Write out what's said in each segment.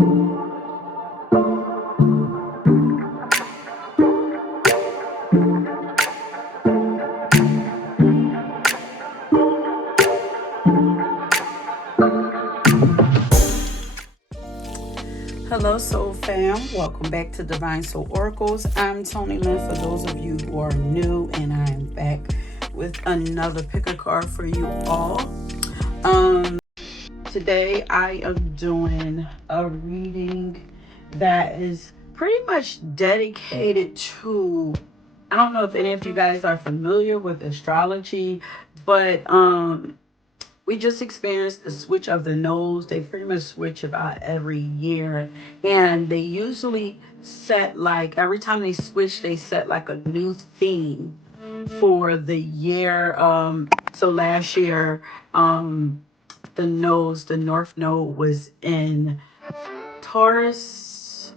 Hello, Soul Fam. Welcome back to Divine Soul Oracles. I'm Toni.Lynn for those of you who are new, and I am back with another pick a card for you all. Today I am doing a reading that is pretty much dedicated to, I don't know if any of you guys are familiar with astrology, but we just experienced the switch of the nodes. They pretty much switch about every year. And they usually set, like, every time they switch, they set like a new theme for the year. So last year, the North Node was in Taurus,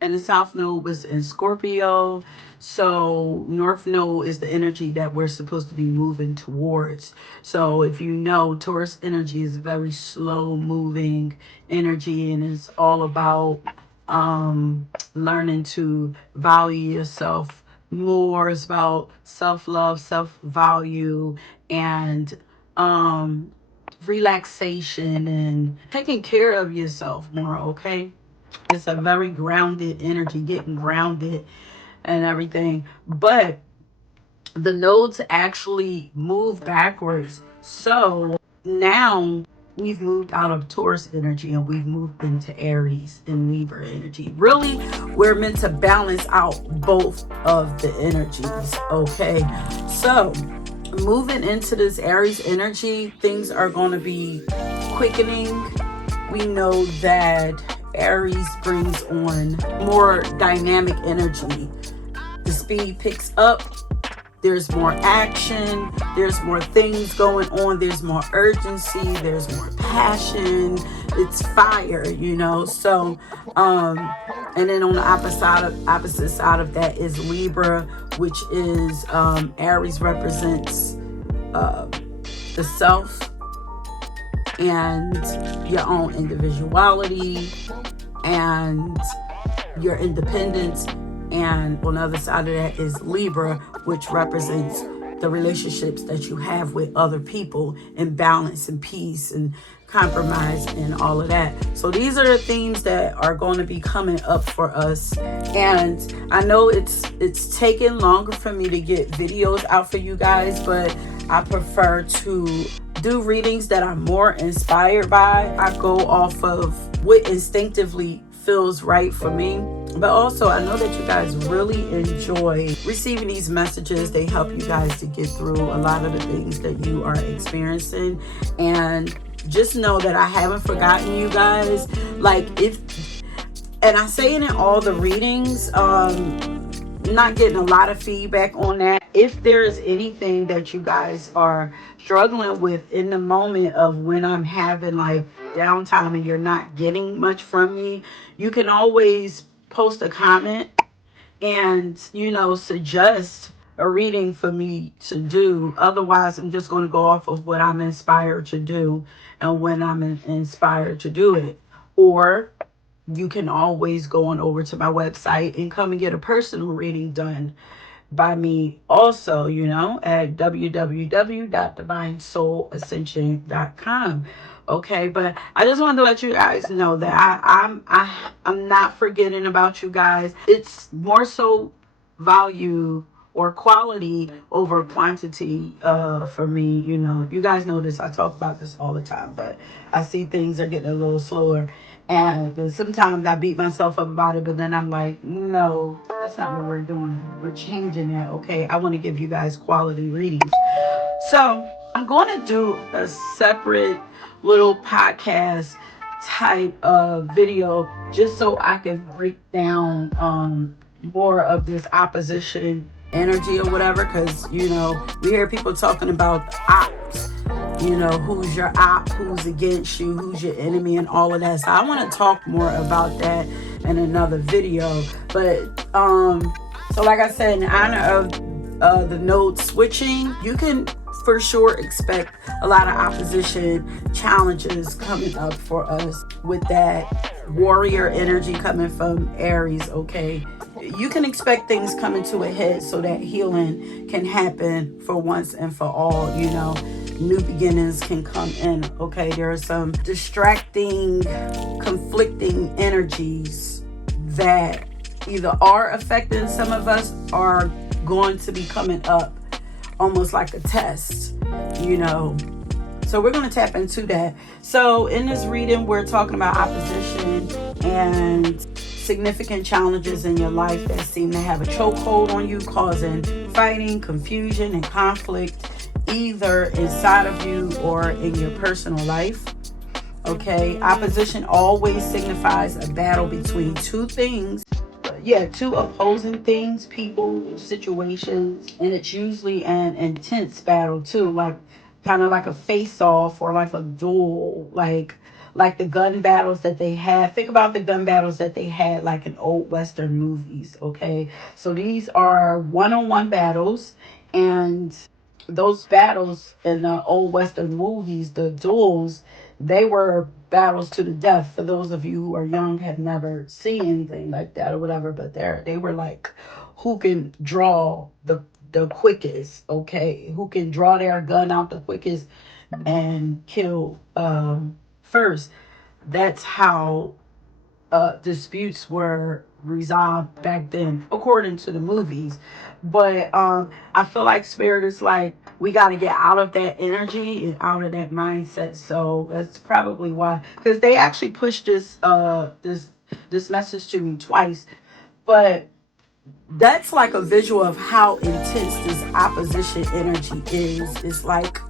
and the South Node was in Scorpio. So North Node is the energy that we're supposed to be moving towards. So if you know, Taurus energy is very slow moving energy, and it's all about learning to value yourself more. It's about self-love, self-value, and relaxation and taking care of yourself more, okay? It's a very grounded energy, getting grounded and everything. But the nodes actually move backwards. So now we've moved out of Taurus energy and we've moved into Aries and Libra energy. Really, we're meant to balance out both of the energies, okay? So moving into this Aries energy, things are going to be quickening. We know that Aries brings on more dynamic energy. The speed picks up. There's more action. There's more things going on. There's more urgency. There's more passion. It's fire, you know. So, and then on the opposite side of that is Libra, which is Aries represents the self and your own individuality and your independence. And on the other side of that is Libra, which represents the relationships that you have with other people, and balance and peace and compromise and all of that. So these are the themes that are going to be coming up for us. And I know it's taken longer for me to get videos out for you guys, but I prefer to do readings that I'm more inspired by. I go off of what instinctively feels right for me. But also, I know that you guys really enjoy receiving these messages. They help you guys to get through a lot of the things that you are experiencing. And just know that I haven't forgotten you guys. Like, and I say it in all the readings, not getting a lot of feedback on that. If there's anything that you guys are struggling with in the moment of when I'm having like downtime and you're not getting much from me, you can always post a comment and, you know, suggest a reading for me to do. Otherwise, I'm just going to go off of what I'm inspired to do and when I'm inspired to do it. Or you can always go on over to my website and come and get a personal reading done by me also, you know, at www.divinesoul.ascension.com. Okay, but I just wanted to let you guys know that I'm not forgetting about you guys. It's more so value or quality over quantity for me. You know, you guys know this. I talk about this all the time, but I see things are getting a little slower. And sometimes I beat myself up about it, but then I'm like, no, that's not what we're doing. We're changing that, okay? I want to give you guys quality readings. So I'm going to do a separate little podcast type of video just so I can break down more of this opposition energy or whatever, because, you know, we hear people talking about ops. You know, who's your op, who's against you, who's your enemy, and all of that. So I want to talk more about that in another video. But so like I said, in honor of the node switching, you can for sure expect a lot of opposition, challenges coming up for us with that warrior energy coming from Aries, okay? You can expect things coming to a head so that healing can happen for once and for all, you know. New beginnings can come in, okay? There are some distracting, conflicting energies that either are affecting some of us or going to be coming up almost like a test, you know. So we're going to tap into that. So in this reading, we're talking about opposition and significant challenges in your life that seem to have a chokehold on you, causing fighting, confusion, and conflict, either inside of you or in your personal life. Okay, opposition always signifies a battle between two things. Yeah, two opposing things, people, situations, and it's usually an intense battle too, like kind of like a face-off or like a duel, like the gun battles that they had. Think about the gun battles that they had like in old Western movies, okay? So these are one-on-one battles, and those battles in the old Western movies, the duels, they were battles to the death. For those of you who are young, have never seen anything like that or whatever, but they were like, who can draw the quickest, okay? Who can draw their gun out the quickest and kill first. That's how disputes were resolved back then, according to the movies. But I feel like Spirit is like, we got to get out of that energy and out of that mindset. So that's probably why, because they actually pushed this message to me twice. But that's like a visual of how intense this opposition energy is. It's like,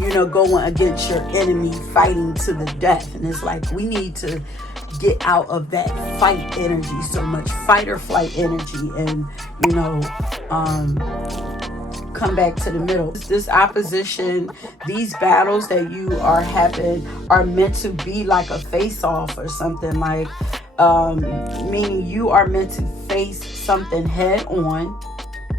you know, going against your enemy, fighting to the death. And it's like, we need to get out of that fight energy, so much fight or flight energy, and, you know, come back to the middle. This opposition, these battles that you are having are meant to be like a face-off or something, like, meaning you are meant to face something head on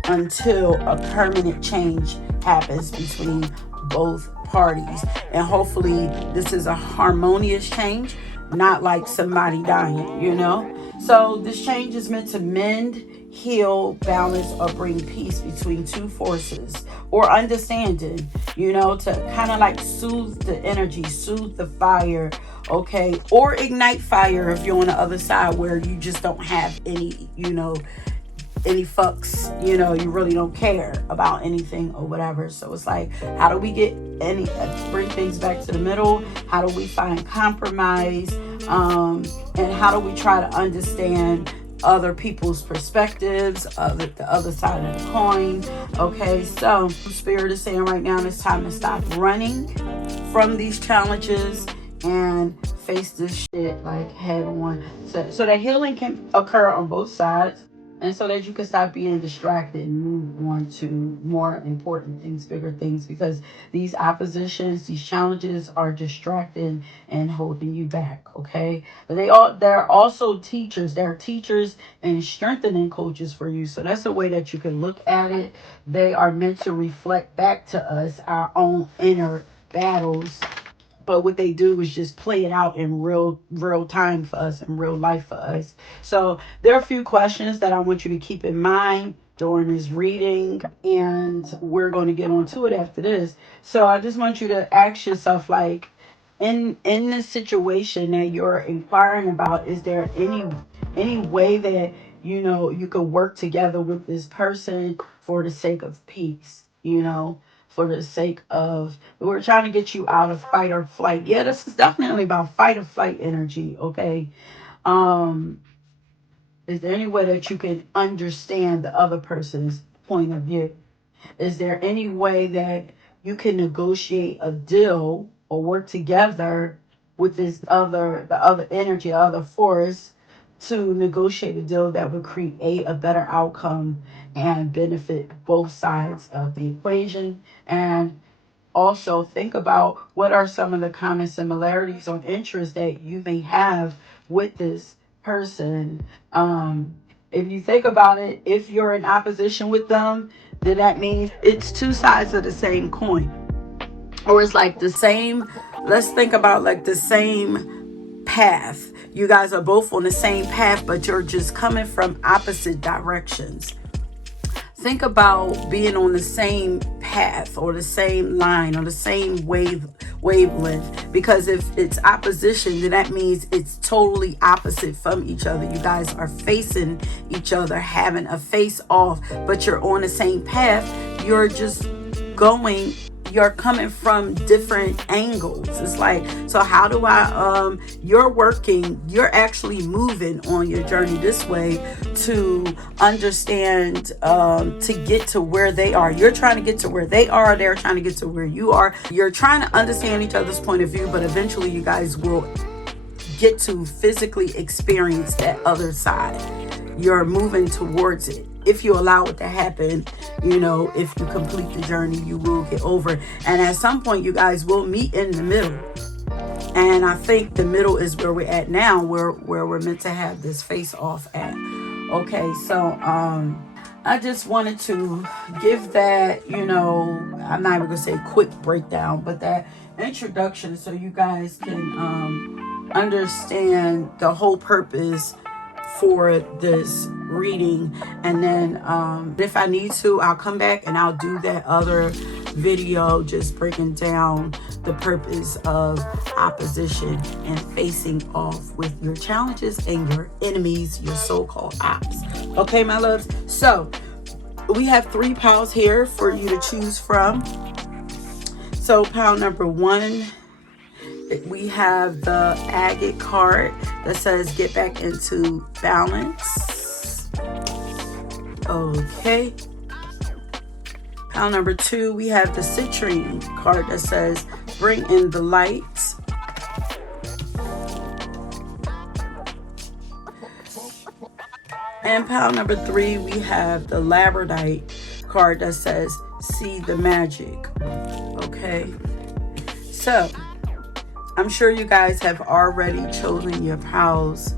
until a permanent change happens between both parties. And hopefully this is a harmonious change, not like somebody dying, you know? So this change is meant to mend, heal, balance, or bring peace between two forces or understanding, you know, to kind of like soothe the energy, soothe the fire, okay? Or ignite fire if you're on the other side where you just don't have any, you know, any fucks, you know, you really don't care about anything or whatever. So it's like, how do we get bring things back to the middle? How do we find compromise? And how do we try to understand other people's perspectives of the other side of the coin? Okay, so Spirit is saying right now it's time to stop running from these challenges and face this shit like head on, so that healing can occur on both sides, and so that you can stop being distracted and move on to more important things, bigger things, because these oppositions, these challenges are distracting and holding you back, okay? But they're also teachers. They're teachers and strengthening coaches for you. So that's a way that you can look at it. They are meant to reflect back to us our own inner battles, but what they do is just play it out in real time for us, in real life for us. So there are a few questions that I want you to keep in mind during this reading, and we're going to get on to it after this. So I just want you to ask yourself, like, in this situation that you're inquiring about, is there any way that, you know, you could work together with this person for the sake of peace, you know, for the sake of, we're trying to get you out of fight or flight. Yeah, this is definitely about fight or flight energy, okay? Um, is there any way that you can understand the other person's point of view? Is there any way that you can negotiate a deal or work together with the other energy, other force, to negotiate a deal that would create a better outcome and benefit both sides of the equation? And also think about what are some of the common similarities or interests that you may have with this person. If you think about it, if you're in opposition with them, then that means it's two sides of the same coin. Or it's like the same, let's think about like the same path. You guys are both on the same path, but you're just coming from opposite directions. Think about being on the same path or the same line or the same wavelength, because if it's opposition, then that means it's totally opposite from each other. You guys are facing each other, having a face off, but you're on the same path. You're just going, you're coming from different angles. It's like, so how do I you're working, you're actually moving on your journey this way to understand, to get to where they are. You're trying to get to where they are, they're trying to get to where you are. You're trying to understand each other's point of view, but eventually you guys will get to physically experience that other side. You're moving towards it. If you allow it to happen, you know, if you complete the journey, you will get over it. And at some point, you guys will meet in the middle. And I think the middle is where we're at now, where we're meant to have this face off at. Okay, so I just wanted to give that, you know, I'm not even gonna say quick breakdown, but that introduction so you guys can understand the whole purpose for this reading. And then if I need to, I'll come back and I'll do that other video just breaking down the purpose of opposition and facing off with your challenges and your enemies, your so-called ops. Okay, my loves, so we have 3 piles here for you to choose from. So pile number 1, we have the agate card that says get back into balance. Okay. Pile number 2, we have the citrine card that says bring in the light. And pile number 3, we have the labradorite card that says see the magic. Okay. So I'm sure you guys have already chosen your piles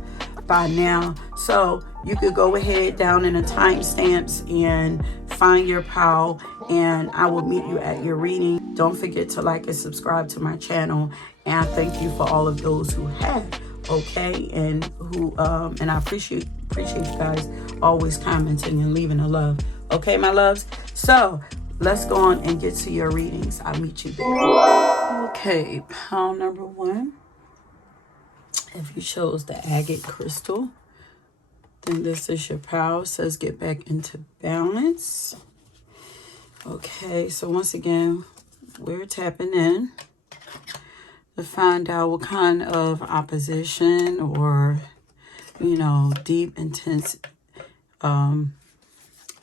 by now. So you could go ahead down in the timestamps and find your pile, and I will meet you at your reading. Don't forget to like and subscribe to my channel. And I thank you for all of those who have, okay, and who and I appreciate you guys always commenting and leaving a love. Okay, my loves. So let's go on and get to your readings. I'll meet you there. Okay, pile number 1. If you chose the agate crystal, then this is your pile. It says get back into balance. Okay, so once again, we're tapping in to find out what kind of opposition or, you know, deep, intense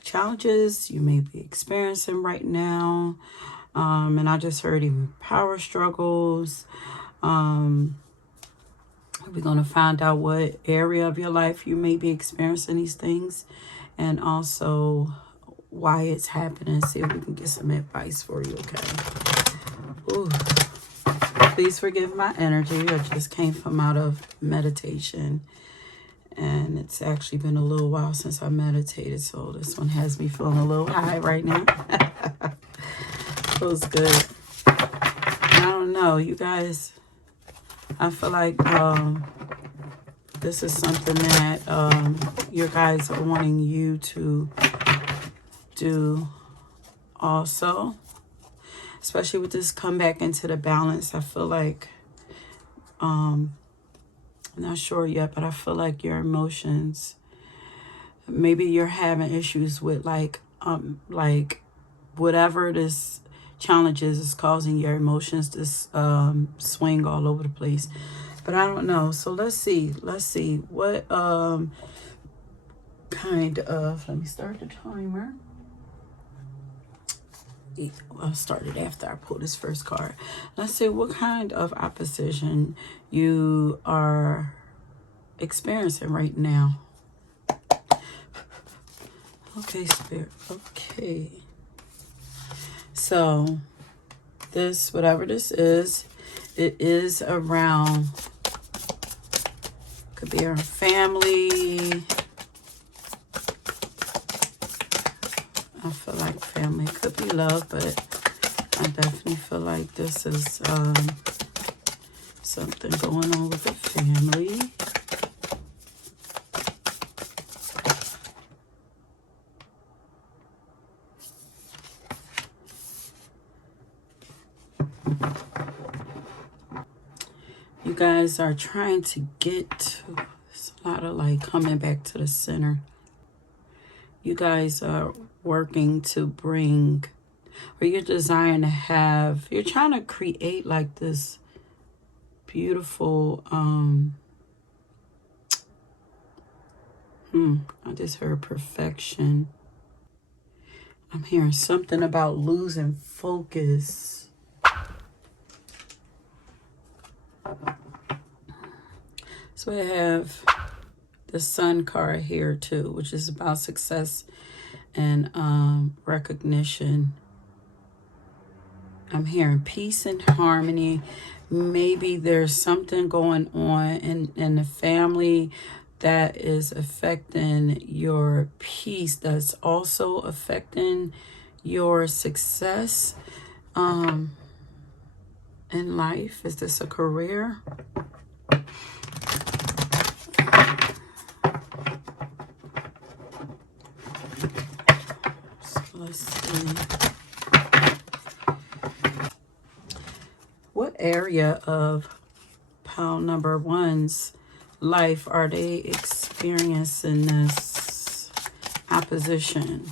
challenges you may be experiencing right now. And I just heard even power struggles. We're going to find out what area of your life you may be experiencing these things, and also why it's happening. See if we can get some advice for you, okay? Ooh. Please forgive my energy. I just came from out of meditation, and it's actually been a little while since I meditated, so this one has me feeling a little high right now. Feels good. I don't know, you guys, I feel like this is something that your guys are wanting you to do also, especially with this come back into the balance. I feel like I'm not sure yet, but I feel like your emotions, maybe you're having issues with like whatever this challenges is causing your emotions to swing all over the place. But I don't know. So let's see what kind of, let me start the timer. I'll start it after I pull this first card. Let's see what kind of opposition you are experiencing right now. Okay, Spirit. Okay. So this, whatever this is, it is around, could be around family. I feel like family. family. It could be love, but I definitely feel like this is something going on with the family. You guys are trying to get to, it's a lot of like coming back to the center. You guys are working to bring, or you're desiring to have, you're trying to create like this beautiful, I just heard perfection. I'm hearing something about losing focus. So I have the Sun card here too, which is about success and recognition. I'm hearing peace and harmony. Maybe there's something going on in the family that is affecting your peace, that's also affecting your success in life. Is this a career? So let's see. What area of pile number one's life are they experiencing this opposition?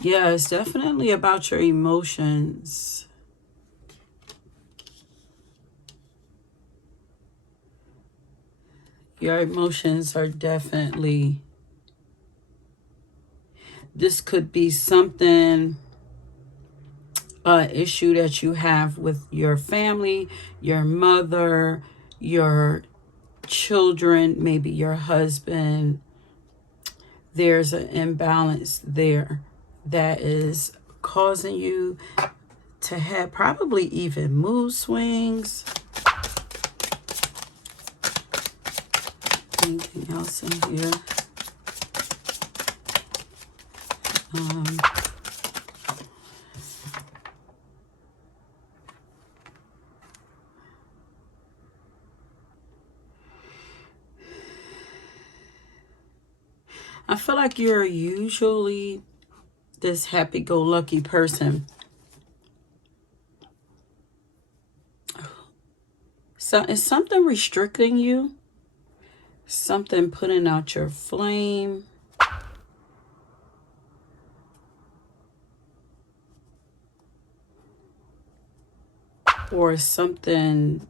Yeah, it's definitely about your emotions. Your emotions are definitely, this could be something, issue that you have with your family, your mother, your children, maybe your husband. There's an imbalance there that is causing you to have probably even mood swings. Anything else in here? I feel like you're usually this happy-go-lucky person. So is something restricting you? Something putting out your flame? Or something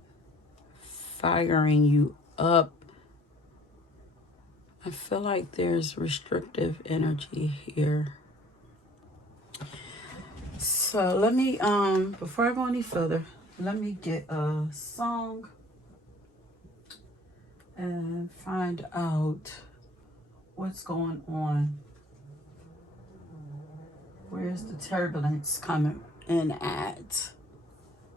firing you up? I feel like there's restrictive energy here. So let me, before I go any further, let me get a song and find out what's going on. Where's the turbulence coming in at?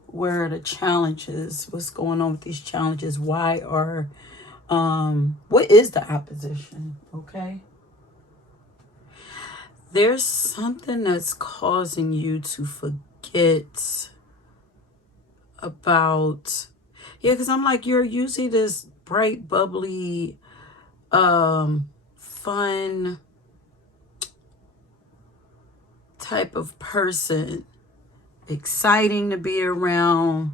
Where are the challenges? What's going on with these challenges? Why are, what is the opposition? Okay. There's something that's causing you to forget about, yeah, because I'm like, you're usually this bright, bubbly, fun type of person, exciting to be around,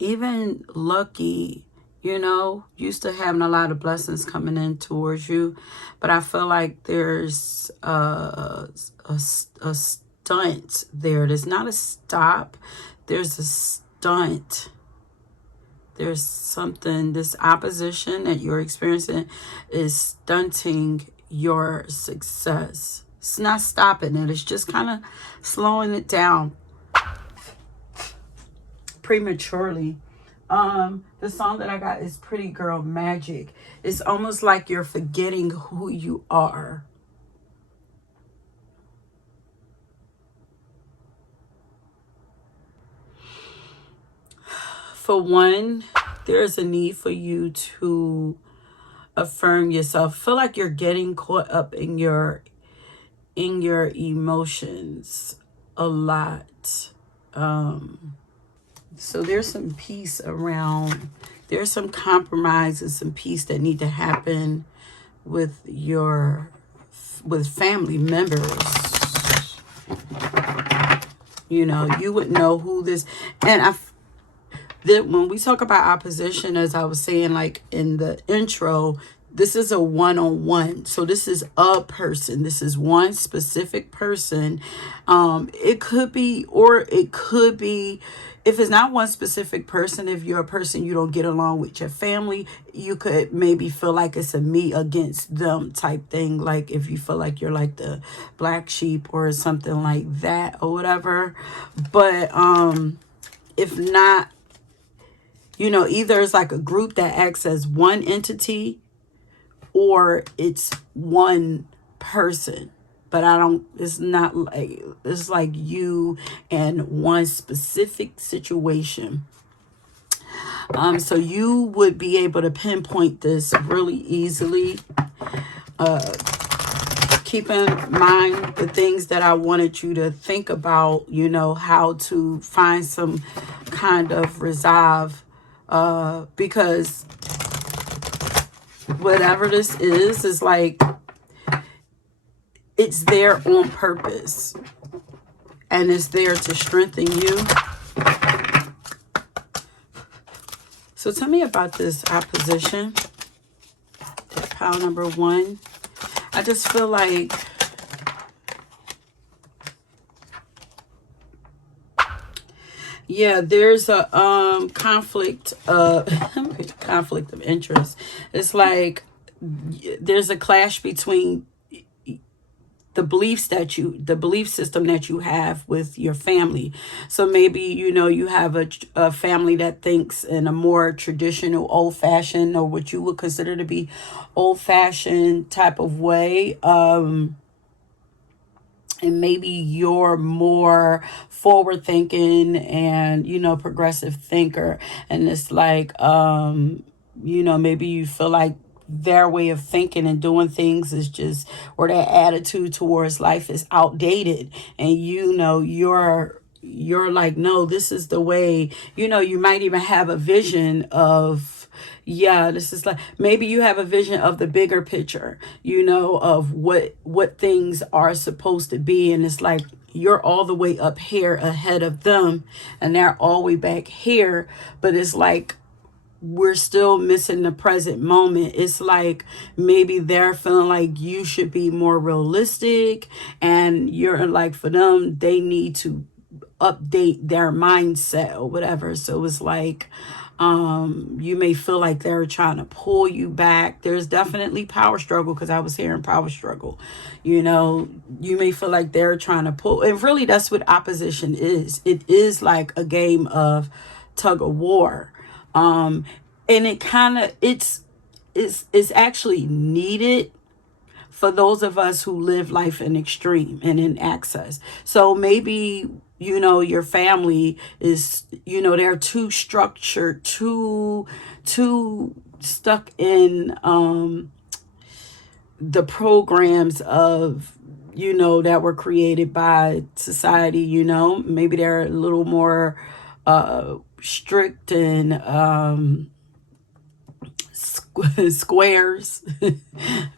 even lucky, you know, used to having a lot of blessings coming in towards you. But I feel like there's a stunt there. There's not a stop. There's a stunt. There's something, this opposition that you're experiencing is stunting your success. It's not stopping it. It's just kind of slowing it down prematurely. The song that I got is Pretty Girl Magic. It's almost like you're forgetting who you are. For one, there's a need for you to affirm yourself. Feel like you're getting caught up in your emotions a lot. So there's some peace around. There's some compromises, some peace that need to happen with family members. You know, you would know who this, and when we talk about opposition, as I was saying, like in the intro, this is a one-on-one. So this is a person. This is one specific person. It could be, or it could be, if it's not one specific person, if you're a person you don't get along with your family, you could maybe feel like it's a me against them type thing. Like if you feel like you're like the black sheep or something like that or whatever. But if not, you know, either it's like a group that acts as one entity or it's one person. But it's not like, it's like you and one specific situation. So you would be able to pinpoint this really easily. Keep in mind the things that I wanted you to think about, you know, how to find some kind of resolve. Because whatever this is like, it's there on purpose. And it's there to strengthen you. So tell me about this opposition. Pile number 1. I just feel like yeah, there's a conflict of interest. It's like there's a clash between the belief system that you have with your family. So maybe, you know, you have a family that thinks in a more traditional, old-fashioned, or what you would consider to be old-fashioned type of way. And maybe you're more forward thinking and, you know, progressive thinker. And it's like, you know, maybe you feel like their way of thinking and doing things is just, or their attitude towards life is outdated. And, you know, you're like, no, this is the way. You know, you might even have a vision of, yeah, this is like, maybe you have a vision of the bigger picture, you know, of what things are supposed to be. And it's like, you're all the way up here ahead of them and they're all the way back here. But it's like, we're still missing the present moment. It's like maybe they're feeling like you should be more realistic, and you're like, for them, they need to update their mindset or whatever. So it's like, you may feel like they're trying to pull you back. There's definitely power struggle, because I was hearing power struggle. You know, you may feel like they're trying to pull, and really that's what opposition is. It is like a game of tug of war. And it kind of, it's actually needed for those of us who live life in extreme and in excess. So maybe, you know, your family is, you know, they're too structured, too stuck in the programs of, you know, that were created by society. You know, maybe they're a little more strict and squares.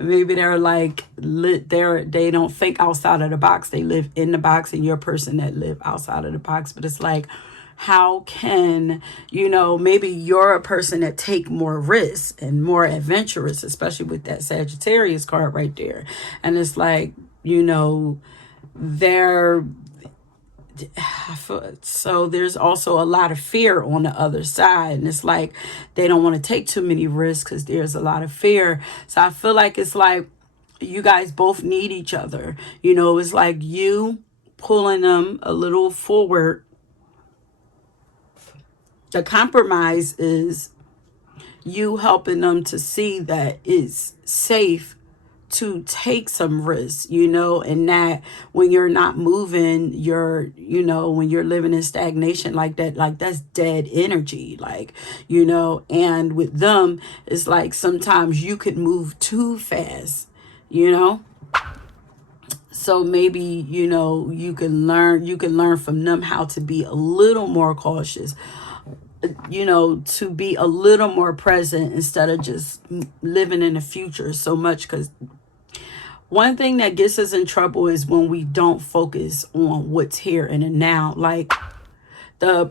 Maybe they're like they don't think outside of the box. They live in the box, and you're a person that live outside of the box. But it's like, how can, you know, maybe you're a person that take more risks and more adventurous, especially with that Sagittarius card right there. And it's like, you know, so there's also a lot of fear on the other side. And it's like, they don't want to take too many risks because there's a lot of fear. So I feel like it's like you guys both need each other. You know, it's like you pulling them a little forward. The compromise is you helping them to see that it's safe to take some risks, you know, and that when you're not moving, you're, you know, when you're living in stagnation like that, like that's dead energy, like, you know. And with them, it's like sometimes you could move too fast, you know. So maybe, you know, you can learn from them how to be a little more cautious, you know, to be a little more present instead of just living in the future so much. Because one thing that gets us in trouble is when we don't focus on what's here and the now. Like the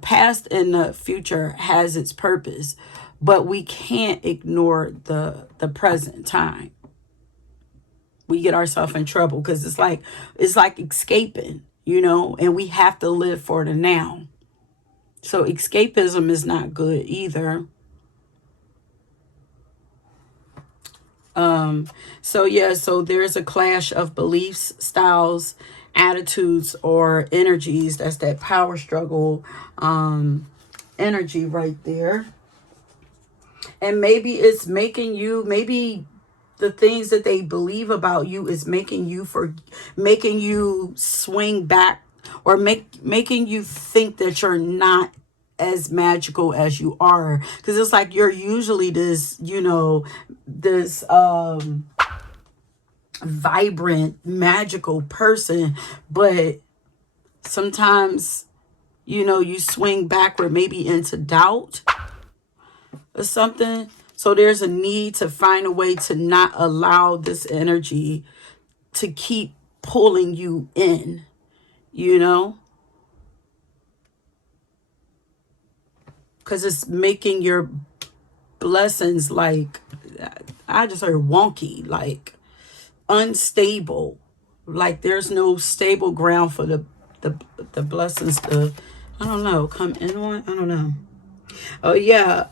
past and the future has its purpose, but we can't ignore the present time. We get ourselves in trouble because it's like escaping, you know, and we have to live for the now. So escapism is not good either. So yeah, so there's a clash of beliefs, styles, attitudes, or energies. That's that power struggle energy right there. And maybe it's making you, maybe the things that they believe about you is making you swing back, or making you think that you're not as magical as you are, because it's like you're usually this, you know, this vibrant, magical person, but sometimes, you know, you swing backward, maybe into doubt or something. So there's a need to find a way to not allow this energy to keep pulling you in, you know, because it's making your blessings, like, I just heard wonky, like unstable, like there's no stable ground for the blessings to, I don't know, come in on. I don't know. Oh yeah.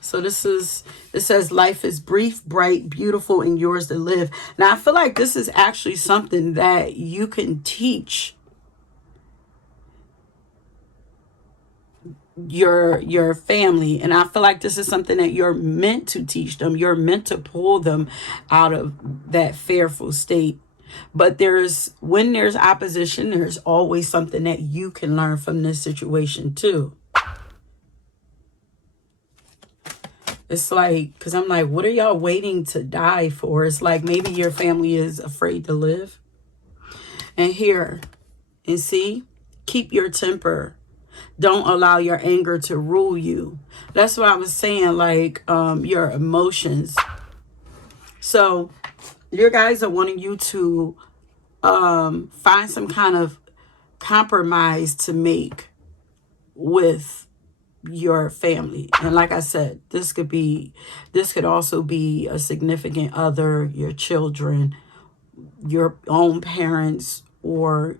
So it says life is brief, bright, beautiful, and yours to live. Now I feel like this is actually something that you can teach your family, and I feel like this is something that you're meant to teach them. You're meant to pull them out of that fearful state. But when there's opposition, there's always something that you can learn from this situation too. It's like, because I'm like, what are y'all waiting to die for? It's like maybe your family is afraid to live. And here, and see, keep your temper. Don't allow your anger to rule you. That's what I was saying, like your emotions. So your guys are wanting you to find some kind of compromise to make with your family. And like I said, this could also be a significant other, your children, your own parents, or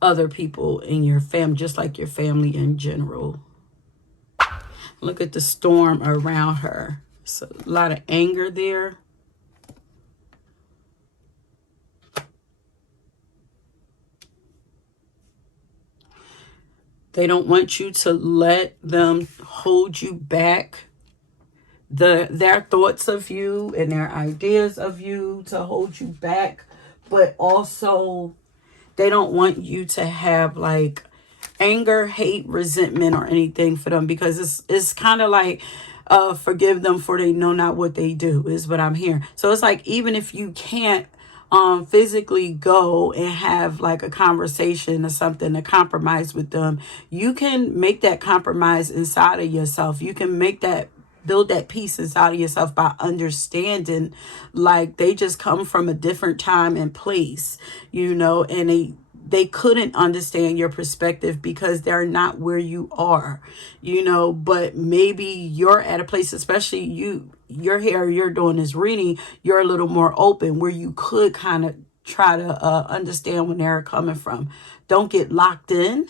other people in your family, just like your family in general. Look at the storm around her. So a lot of anger there. They don't want you to let them hold you back. Their thoughts of you and their ideas of you to hold you back, but also they don't want you to have like anger, hate, resentment, or anything for them, because it's kind of like forgive them for they know not what they do is what I'm hearing. So it's like, even if you can't physically go and have like a conversation or something to compromise with them, you can make that compromise inside of yourself. You can build that peace inside of yourself by understanding, like, they just come from a different time and place, you know, and they couldn't understand your perspective because they're not where you are, you know. But maybe you're at a place, especially you're here, you're doing this reading, you're a little more open where you could kind of try to understand where they're coming from. Don't get locked in,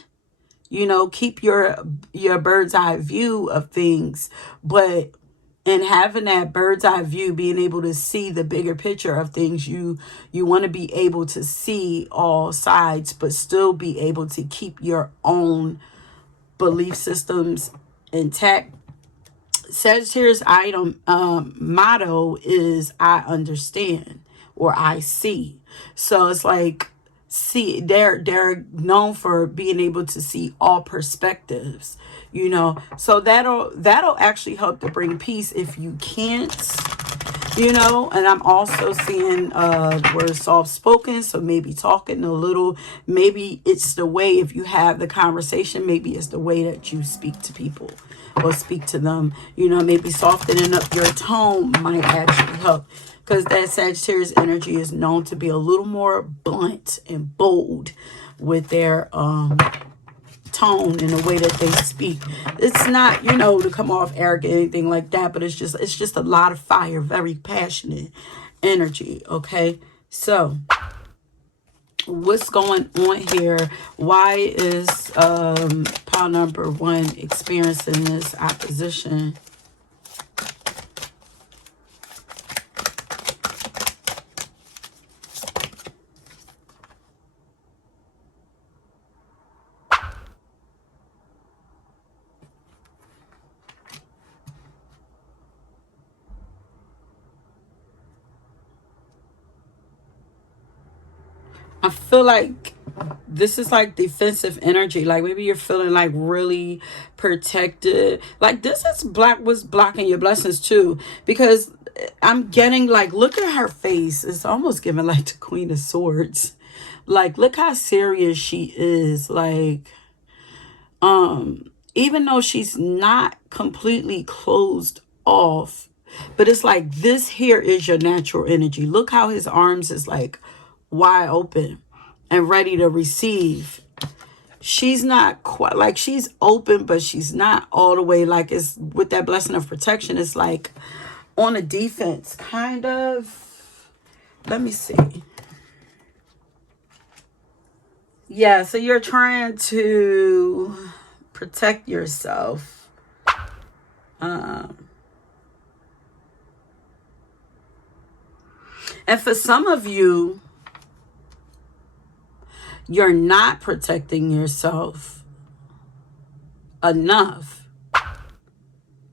you know, keep your bird's eye view of things, but and having that bird's eye view, being able to see the bigger picture of things, you want to be able to see all sides, but still be able to keep your own belief systems intact. Sagittarius item motto is I understand or I see. So it's like, see, they're known for being able to see all perspectives, you know. So that'll actually help to bring peace if you can't, you know. And I'm also seeing words soft spoken, so maybe talking a little, maybe it's the way, if you have the conversation, maybe it's the way that you speak to people or speak to them, you know. Maybe softening up your tone might actually help, because that Sagittarius energy is known to be a little more blunt and bold with their tone and the way that they speak. It's not, you know, to come off arrogant or anything like that, but it's just a lot of fire, very passionate energy. Okay, so what's going on here? Why is pile number 1 experiencing this opposition? I feel like this is like defensive energy. Like maybe you're feeling like really protected. Like this is what's blocking your blessings too. Because I'm getting like, look at her face. It's almost giving like the Queen of Swords. Like, look how serious she is. Like, even though she's not completely closed off, but it's like, this here is your natural energy. Look how his arms is like wide open and ready to receive. She's not quite like, she's open, but she's not all the way. Like, it's with that blessing of protection, it's like on a defense kind of. Let me see. Yeah, so you're trying to protect yourself. And for some of you, you're not protecting yourself enough.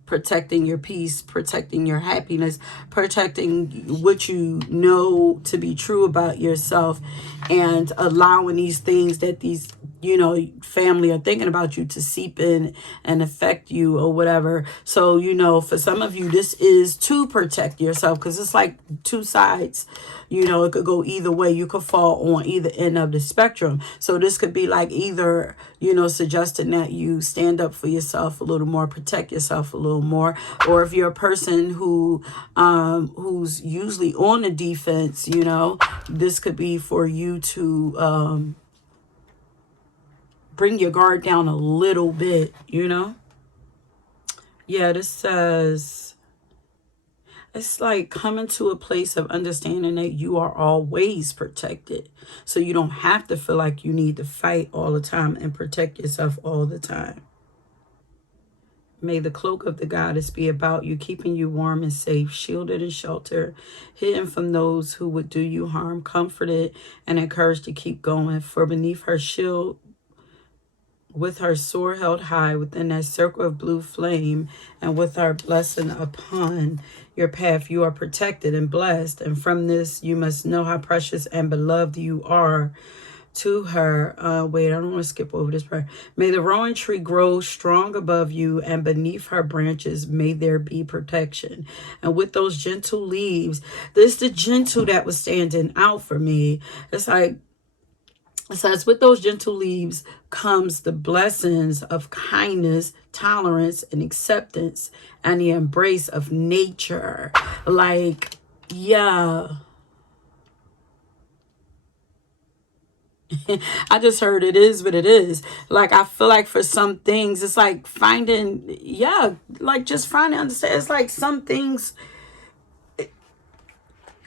Protecting your peace, protecting your happiness, protecting what you know to be true about yourself, and allowing these things that these, you know, family are thinking about you to seep in and affect you or whatever. So, you know, for some of you, this is to protect yourself, because it's like two sides. You know, it could go either way. You could fall on either end of the spectrum. So this could be like either, you know, suggesting that you stand up for yourself a little more, protect yourself a little more. Or if you're a person who's usually on the defense, you know, this could be for you to bring your guard down a little bit, you know. Yeah, this says, it's like coming to a place of understanding that you are always protected. So you don't have to feel like you need to fight all the time and protect yourself all the time. May the cloak of the goddess be about you, keeping you warm and safe, shielded and sheltered, hidden from those who would do you harm, comforted and encouraged to keep going. For beneath her shield, with her sword held high within that circle of blue flame, and with her blessing upon your path, you are protected and blessed. And from this, you must know how precious and beloved you are to her. Wait, I don't want to skip over this part. May the rowan tree grow strong above you, and beneath her branches may there be protection. And with those gentle leaves, this is the gentle that was standing out for me. It's like, it says, with those gentle leaves comes the blessings of kindness, tolerance, and acceptance, and the embrace of nature. Like, yeah. I just heard it is what it is. Like, I feel like for some things, it's like finding, yeah, like just finding, understand. It's like some things,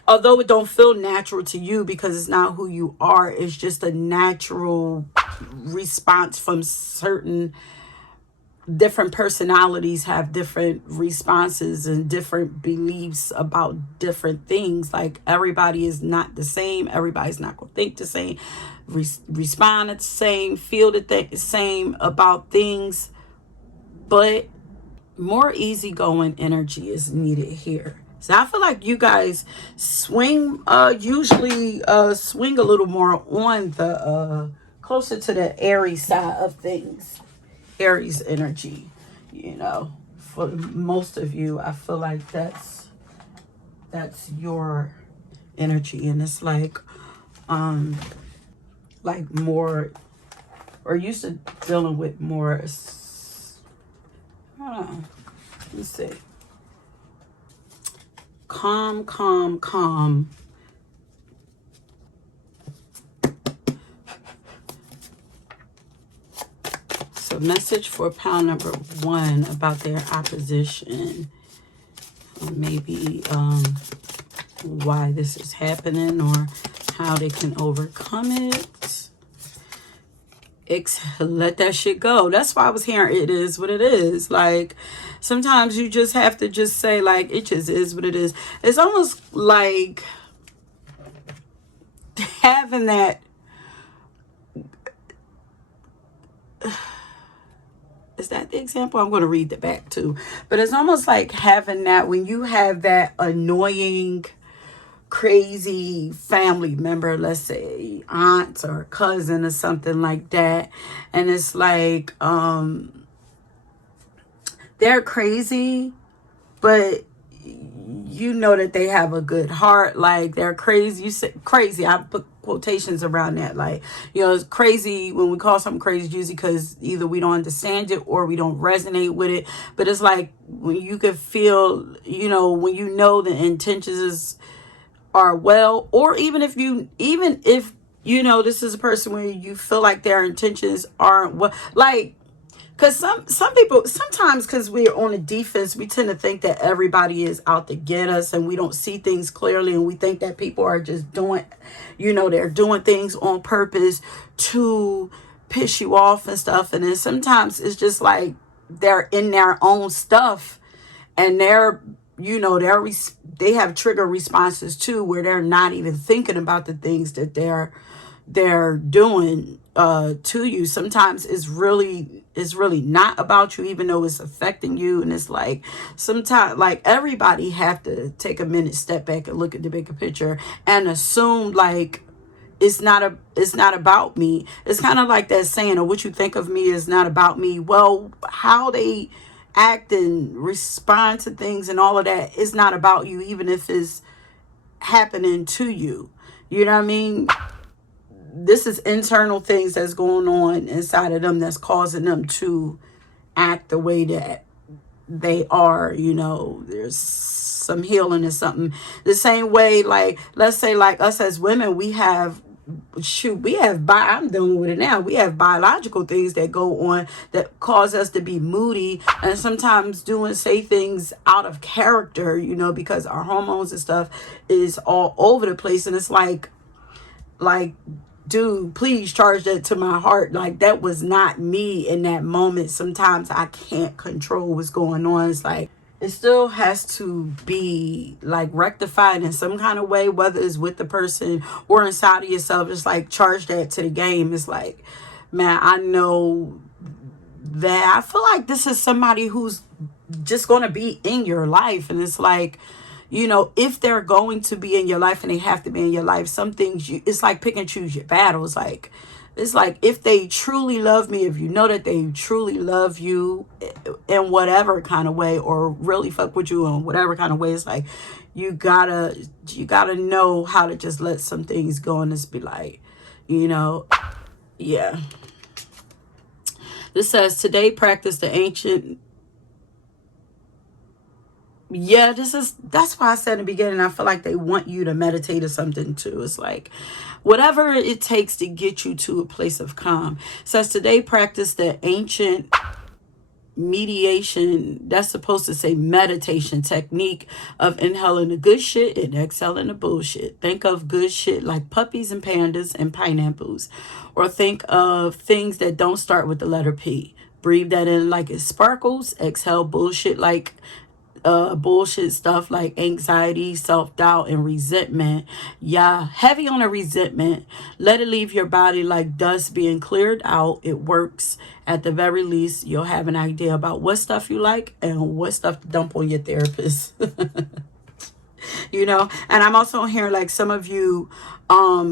although it don't feel natural to you because it's not who you are, it's just a natural response from certain different personalities have different responses and different beliefs about different things. Like, everybody is not the same. Everybody's not going to think the same, respond the same, feel the same about things. But more easygoing energy is needed here. So I feel like you guys swing, usually swing a little more on the closer to the Aries side of things. Aries energy, you know, for most of you, I feel like that's your energy, and it's like more, or used to dealing with more. I don't know. Let's see. Calm, calm, calm. So message for pile number 1 about their opposition. Maybe why this is happening or how they can overcome it. Let that shit go. That's why I was hearing it is what it is. Like, sometimes you just have to just say, like, it just is what it is. It's almost like having that. Is that the example? I'm going to read the back too. But it's almost like having that when you have that annoying, crazy family member, let's say aunt or cousin or something like that. And it's like, they're crazy, but you know that they have a good heart. Like, they're crazy. You say crazy, I put quotations around that. Like, you know, it's crazy when we call something crazy usually because either we don't understand it or we don't resonate with it. But it's like when you can feel, you know, when you know the intentions are well, or even if you know this is a person where you feel like their intentions aren't well, like, because some people, sometimes because we're on the defense, we tend to think that everybody is out to get us, and we don't see things clearly, and we think that people are just doing, you know, they're doing things on purpose to piss you off and stuff. And then sometimes it's just like they're in their own stuff, and they're, you know, they have trigger responses too, where they're not even thinking about the things that they're doing to you. Sometimes it's really not about you, even though it's affecting you. And it's like, sometimes, like, everybody have to take a minute, step back and look at the bigger picture and assume like it's not about me. It's kind of like that saying, or what you think of me is not about me. Well, how they act and respond to things and all of that is not about you, even if it's happening to you. You know what I mean? This is internal things that's going on inside of them that's causing them to act the way that they are. You know, there's some healing or something. The same way, like, let's say, like us as women, I'm dealing with it now. We have biological things that go on that cause us to be moody and sometimes say things out of character, you know, because our hormones and stuff is all over the place. And it's like, dude, please charge that to my heart. Like, that was not me in that moment. Sometimes I can't control what's going on. It's like, it still has to be like rectified in some kind of way, whether it's with the person or inside of yourself. It's like, charge that to the game. It's like, man, I know that I feel like this is somebody who's just going to be in your life. And it's like, you know, if they're going to be in your life and they have to be in your life, some things it's like pick and choose your battles. Like, it's like, if they truly love me, if you know that they truly love you in whatever kind of way, or really fuck with you in whatever kind of way, it's like, you gotta know how to just let some things go and just be like, you know, yeah. This says, today practice the ancient. Yeah, that's why I said in the beginning, I feel like they want you to meditate or something too. It's like, whatever it takes to get you to a place of calm. It says, today practice the ancient mediation, that's supposed to say meditation technique of inhaling the good shit and exhaling the bullshit. Think of good shit like puppies and pandas and pineapples. Or think of things that don't start with the letter P. Breathe that in like it sparkles. Exhale bullshit like bullshit stuff like anxiety, self-doubt, and resentment. Yeah, heavy on the resentment. Let it leave your body like dust being cleared out. It works. At the very least, you'll have an idea about what stuff you like and what stuff to dump on your therapist. You know, and I'm also hearing like some of you,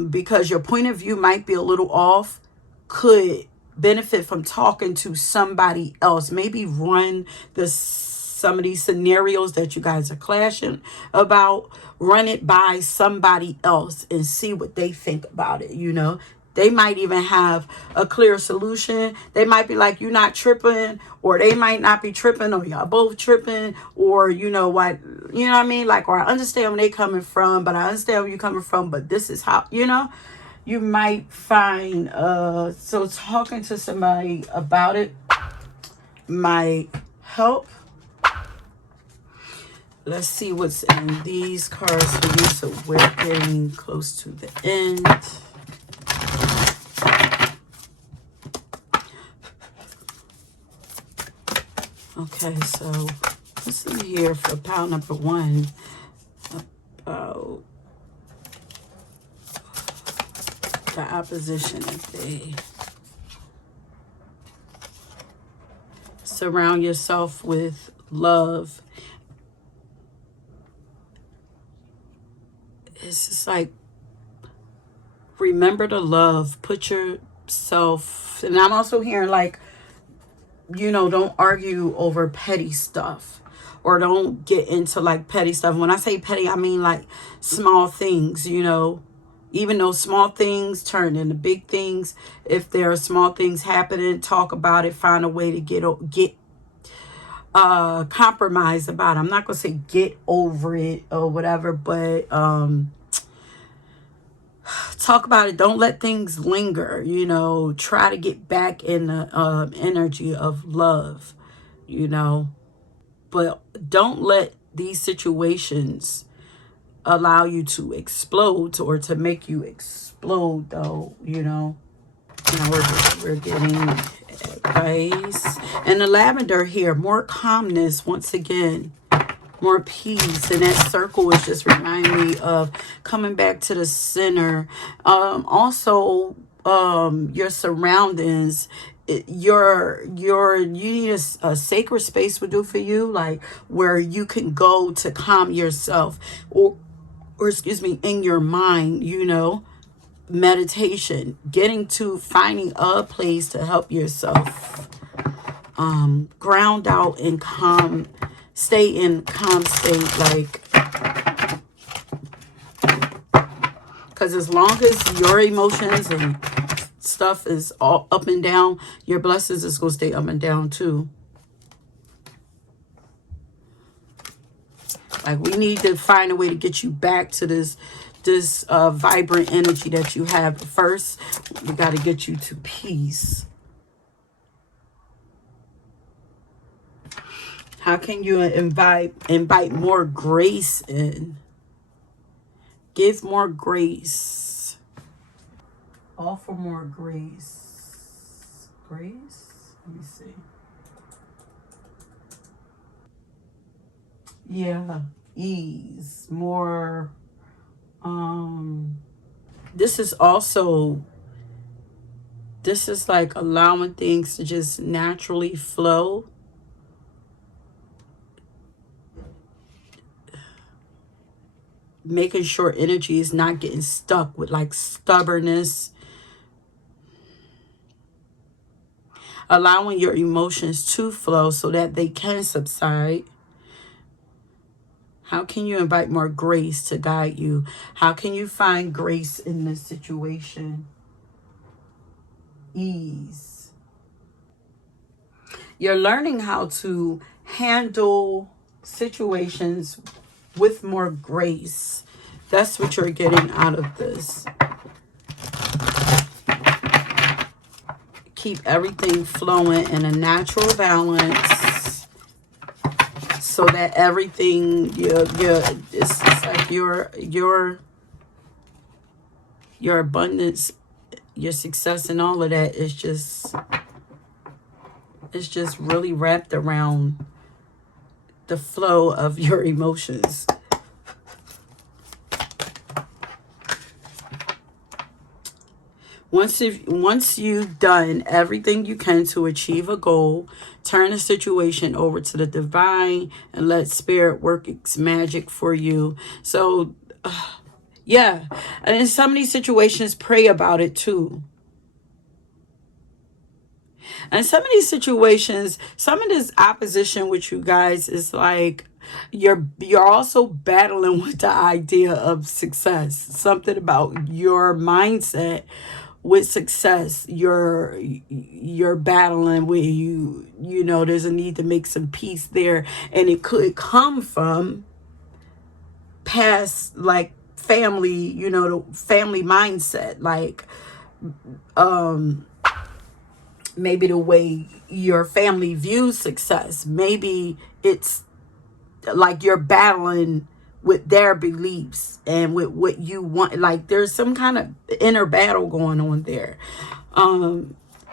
because your point of view might be a little off, could benefit from talking to somebody else. Maybe run some of these scenarios that you guys are clashing about, run it by somebody else and see what they think about it. You know, they might even have a clear solution. They might be like, you're not tripping, or they might not be tripping, or y'all both tripping, or you know what I mean? Like, or I understand where they coming from, but I understand where you're coming from, but this is how, you know, you might find, so talking to somebody about it might help. Let's see what's in these cards for you. So we're getting close to the end. Okay, so let's see here for pile number 1 about the opposition that they surround yourself with love. It's just like, remember to love, put yourself, and I'm also hearing like, you know, don't argue over petty stuff, or don't get into like petty stuff. When I say petty, I mean like small things, you know, even though small things turn into big things. If there are small things happening, talk about it, find a way to get compromise about it. I'm not gonna say get over it or whatever, but talk about it. Don't let things linger, you know. Try to get back in the energy of love, you know. But don't let these situations allow you to explode, or to make you explode, though, you know. Now we're getting advice. And the lavender here, more calmness once again. More peace. And that circle is just reminding me of coming back to the center. Also, your surroundings, you need a sacred space would do for you, like where you can go to calm yourself, or excuse me, in your mind, you know. Meditation, finding a place to help yourself ground out and calm, stay in calm state, like, because as long as your emotions and stuff is all up and down, your blessings is going to stay up and down too. Like, we need to find a way to get you back to this vibrant energy that you have. First, we got to get you to peace. How can you invite more grace in? Give more grace. Offer more grace. Grace? Let me see. Yeah, ease, more. This is like allowing things to just naturally flow. Making sure energy is not getting stuck with like stubbornness. Allowing your emotions to flow so that they can subside. How can you invite more grace to guide you? How can you find grace in this situation? Ease. You're learning how to handle situations with more grace. That's what you're getting out of this. Keep everything flowing in a natural balance, so that everything, it's like your abundance, your success, and all of that is just, it's just really wrapped around the flow of your emotions. Once you've done everything you can to achieve a goal, turn the situation over to the divine and let spirit work its magic for you. So, yeah. And in some of these situations, pray about it too. And some of these situations, some of this opposition with you guys is like you're also battling with the idea of success. Something about your mindset with success. You're battling with you know there's a need to make some peace there, and it could come from past like family, you know, the family mindset, like maybe the way your family views success. Maybe it's like you're battling with their beliefs and with what you want. Like there's some kind of inner battle going on there.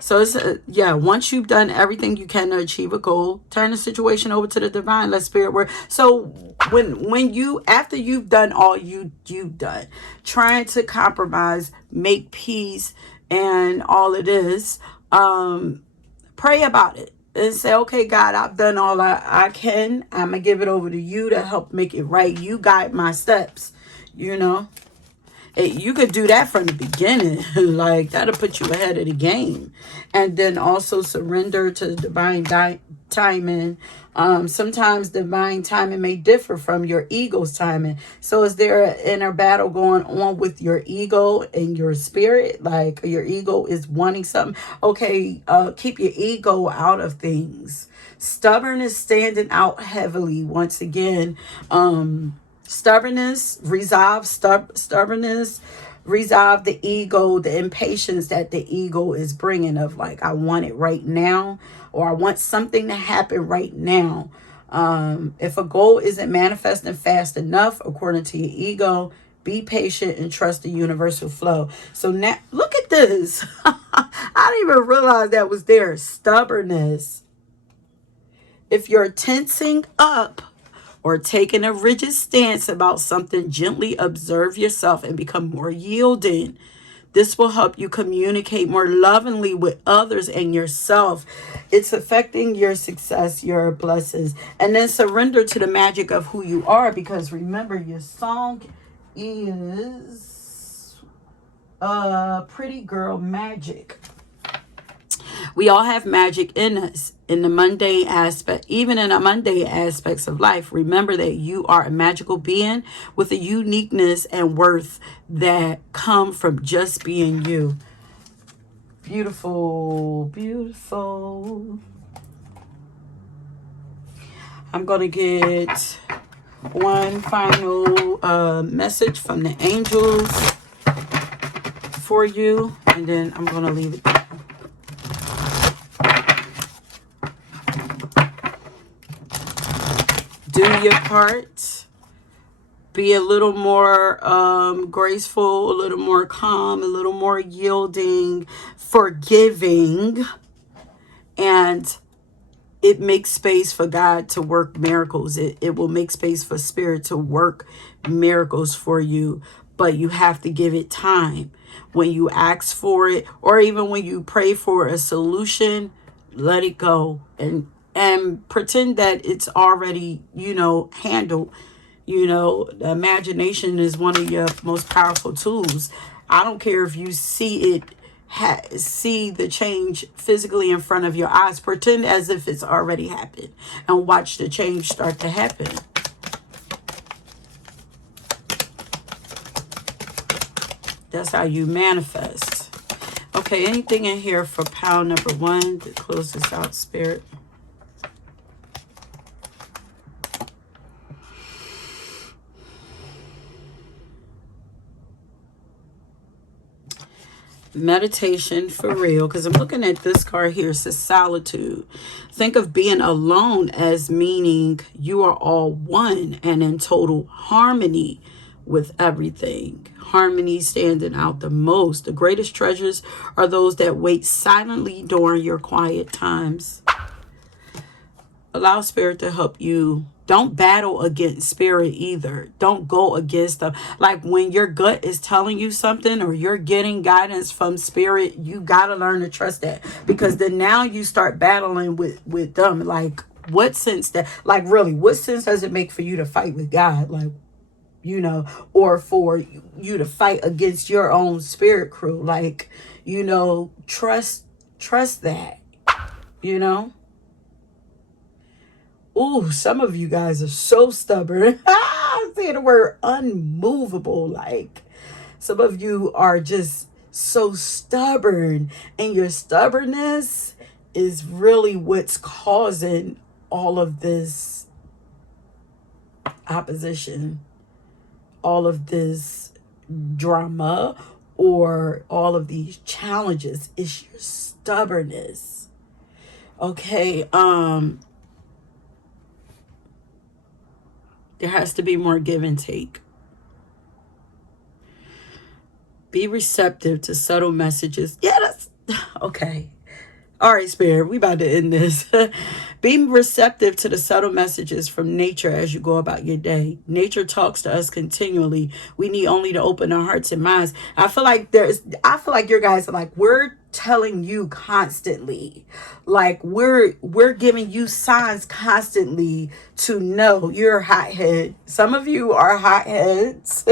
So it's yeah, once you've done everything you can to achieve a goal, turn the situation over to the divine, let spirit work. So when you, after you've done all you've done, trying to compromise, make peace and all of this, pray about it and say, okay, God, I've done all I can. I'm gonna give it over to you to help make it right. You guide my steps, you know. You could do that from the beginning. Like that'll put you ahead of the game. And then also surrender to divine timing. Sometimes divine timing may differ from your ego's timing. So is there an inner battle going on with your ego and your spirit? Like your ego is wanting something. Okay, keep your ego out of things. Stubborn is standing out heavily once again. Stubbornness, resolve the ego, the impatience that the ego is bringing of like, I want it right now, or I want something to happen right now. If a goal isn't manifesting fast enough, according to your ego, be patient and trust the universal flow. So now, look at this. I didn't even realize that was there. Stubbornness. If you're tensing up or taking a rigid stance about something, gently observe yourself and become more yielding. This will help you communicate more lovingly with others and yourself. It's affecting your success, your blessings. And then surrender to the magic of who you are, because remember, your song is Pretty Girl Magic. We all have magic in us in the mundane aspect, even in the mundane aspects of life. Remember that you are a magical being with a uniqueness and worth that come from just being you. Beautiful, beautiful. I'm going to get one final message from the angels for you, and then I'm going to leave it there. Do your part. Be a little more graceful, a little more calm, a little more yielding, forgiving. And it makes space for God to work miracles. It will make space for spirit to work miracles for you. But you have to give it time. When you ask for it, or even when you pray for a solution, let it go. And pretend that it's already, handled. The imagination is one of your most powerful tools. I don't care if you see it, see the change physically in front of your eyes. Pretend as if it's already happened and watch the change start to happen. That's how you manifest. Okay, anything in here for pile number 1 to close this out, Spirit? Meditation for real, because I'm looking at this card here. It says solitude. Think of being alone as meaning you are all one and in total harmony with everything. Harmony standing out the most. The greatest treasures are those that wait silently during your quiet times. Allow spirit to help you Don't battle against spirit either. Don't go against them. Like when your gut is telling you something or you're getting guidance from spirit, you got to learn to trust that, because then now you start battling with them. Like, what sense that, like, really, what sense does it make for you to fight with God? Like, you know, or for you to fight against your own spirit crew? Like, you know, trust that, you know. Ooh, some of you guys are so stubborn. I'm saying the word unmovable. Like, some of you are just so stubborn, and your stubbornness is really what's causing all of this opposition, all of this drama, or all of these challenges. It's your stubbornness. Okay, there has to be more give and take. Be receptive to subtle messages. Yeah, that's okay. All right, Spirit, we about to end this. Be receptive to the subtle messages from nature as you go about your day. Nature talks to us continually. We need only to open our hearts and minds. I feel like your guys are like, we're telling you constantly. Like, we're giving you signs constantly to know you're a hothead. Some of you are hotheads.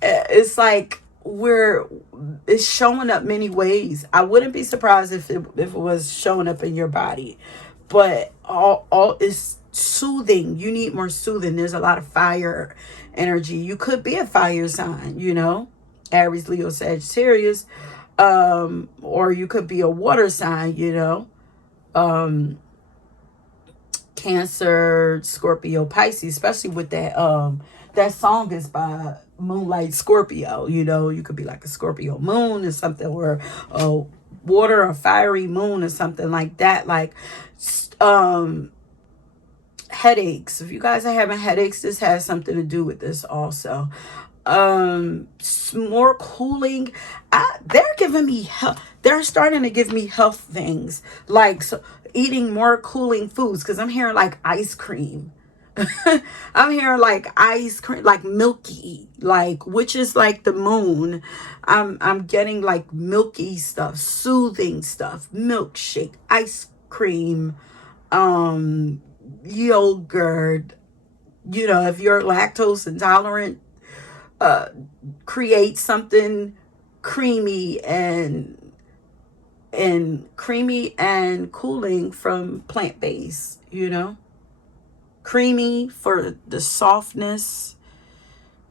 It's like, it's showing up many ways. I wouldn't be surprised if it was showing up in your body, but all is soothing. You need more soothing. There's a lot of fire energy. You could be a fire sign, you know, Aries, Leo, Sagittarius, or you could be a water sign, you know, Cancer, Scorpio, Pisces, especially with that song is by Moonlight Scorpio. You know, you could be like a Scorpio moon or something, or a water or fiery moon or something like that. Like, headaches. If you guys are having headaches, this has something to do with this also. More cooling. They're giving me health. They're starting to give me health things, like, so, eating more cooling foods, because I'm hearing like ice cream. I'm hearing like ice cream, like milky, like, which is like the moon. I'm getting like milky stuff, soothing stuff, milkshake, ice cream, yogurt. You know, if you're lactose intolerant, create something creamy and cooling from plant-based, you know. Creamy for the softness.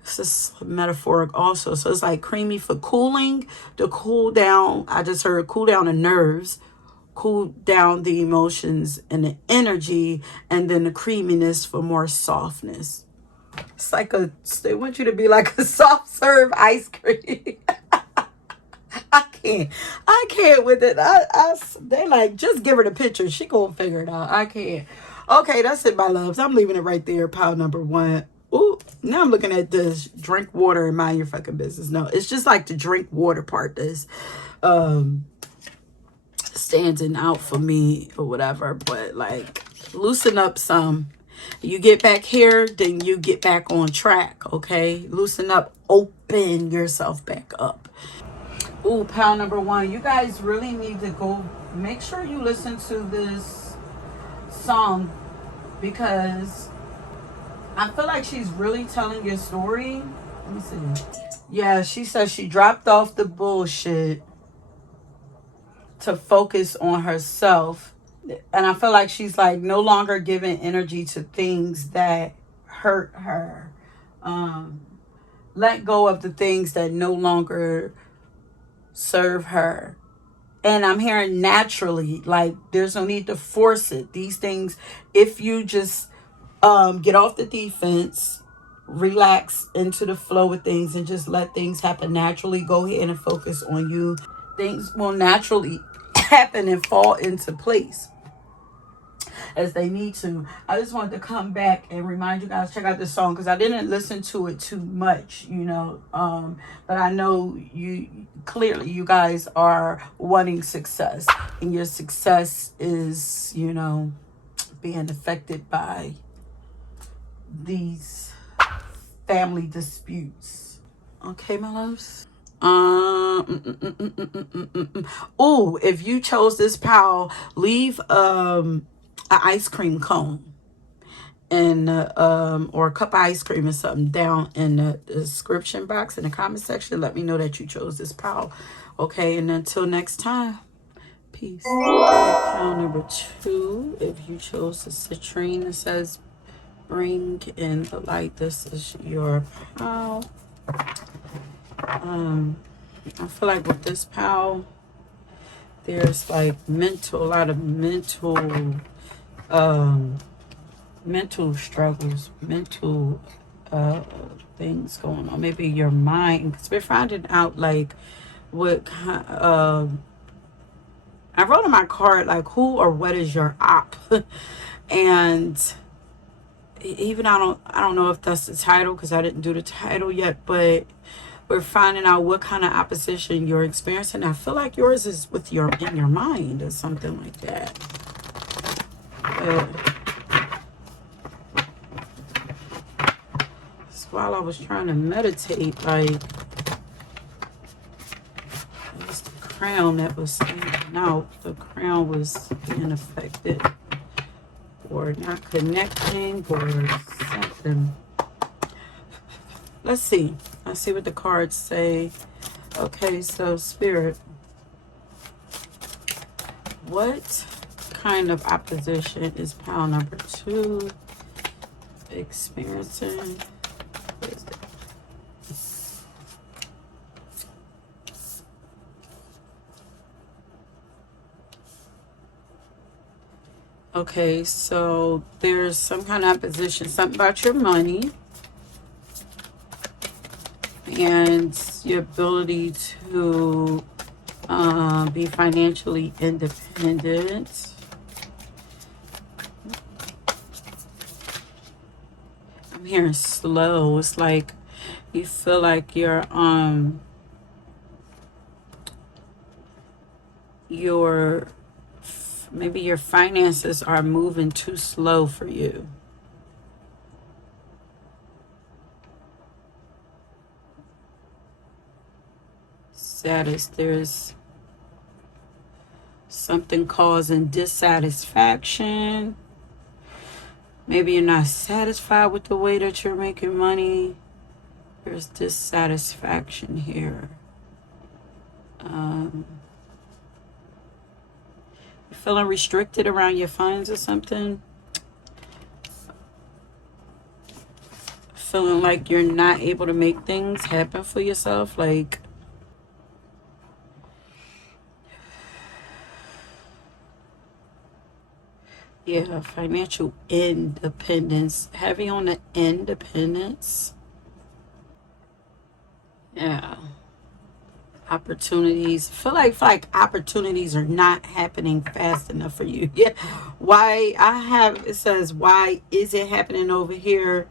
This is metaphoric also. So it's like creamy for cooling, to cool down. I just heard cool down the nerves, cool down the emotions and the energy, and then the creaminess for more softness. It's like they want you to be like a soft serve ice cream. I can't with it. They like, just give her the picture. She gonna figure it out. I can't. Okay, that's it, my loves. I'm leaving it right there. Pile number 1. Ooh, now I'm looking at this. Drink water and mind your fucking business. No, it's just like the drink water part that's standing out for me or whatever. But like, loosen up some. You get back here, then you get back on track. Okay, loosen up. Open yourself back up. Ooh, pile number 1. You guys really need to go. Make sure you listen to this song, because I feel like she's really telling your story. Let me see. Yeah, she says she dropped off the bullshit to focus on herself. And I feel like she's like no longer giving energy to things that hurt her. Let go of the things that no longer serve her. And I'm hearing naturally, like, there's no need to force it. These things, if you just get off the defense, relax into the flow of things, and just let things happen naturally, go ahead and focus on you. Things will naturally happen and fall into place as they need to. I just wanted to come back and remind you guys, check out this song, because I didn't listen to it too much, you know, but I know you guys are wanting success, and your success is, you know, being affected by these family disputes. Okay, my loves. Oh, if you chose this pile, leave an ice cream cone and or a cup of ice cream or something down in the description box in the comment section. Let me know that you chose this pile. Okay, and until next time, peace. Pile number 2, if you chose the citrine, it says bring in the light. This is your pile. I feel like with this pile, there's like a lot of mental struggles, mental things going on. Maybe your mind, because we're finding out like what kind I wrote on my card like who or what is your op. And even I don't know if that's the title, because I didn't do the title yet, but we're finding out what kind of opposition you're experiencing. I feel like yours is in your mind or something like that. While I was trying to meditate, like, it was the crown that was standing out. The crown was being affected, or not connecting, or something. Let's see what the cards say. Okay, so Spirit, what kind of opposition is pile number 2 experiencing? Okay, so there's some kind of opposition, something about your money and your ability to be financially independent. I'm hearing slow. It's like you feel like your maybe your finances are moving too slow for you. There's something causing dissatisfaction. Maybe you're not satisfied with the way that you're making money. There's dissatisfaction here. You're feeling restricted around your funds or something. Feeling like you're not able to make things happen for yourself. Like, yeah, financial independence. Heavy on the independence. Yeah. Opportunities. Feel like opportunities are not happening fast enough for you. Yeah. Why it says, why is it happening over here?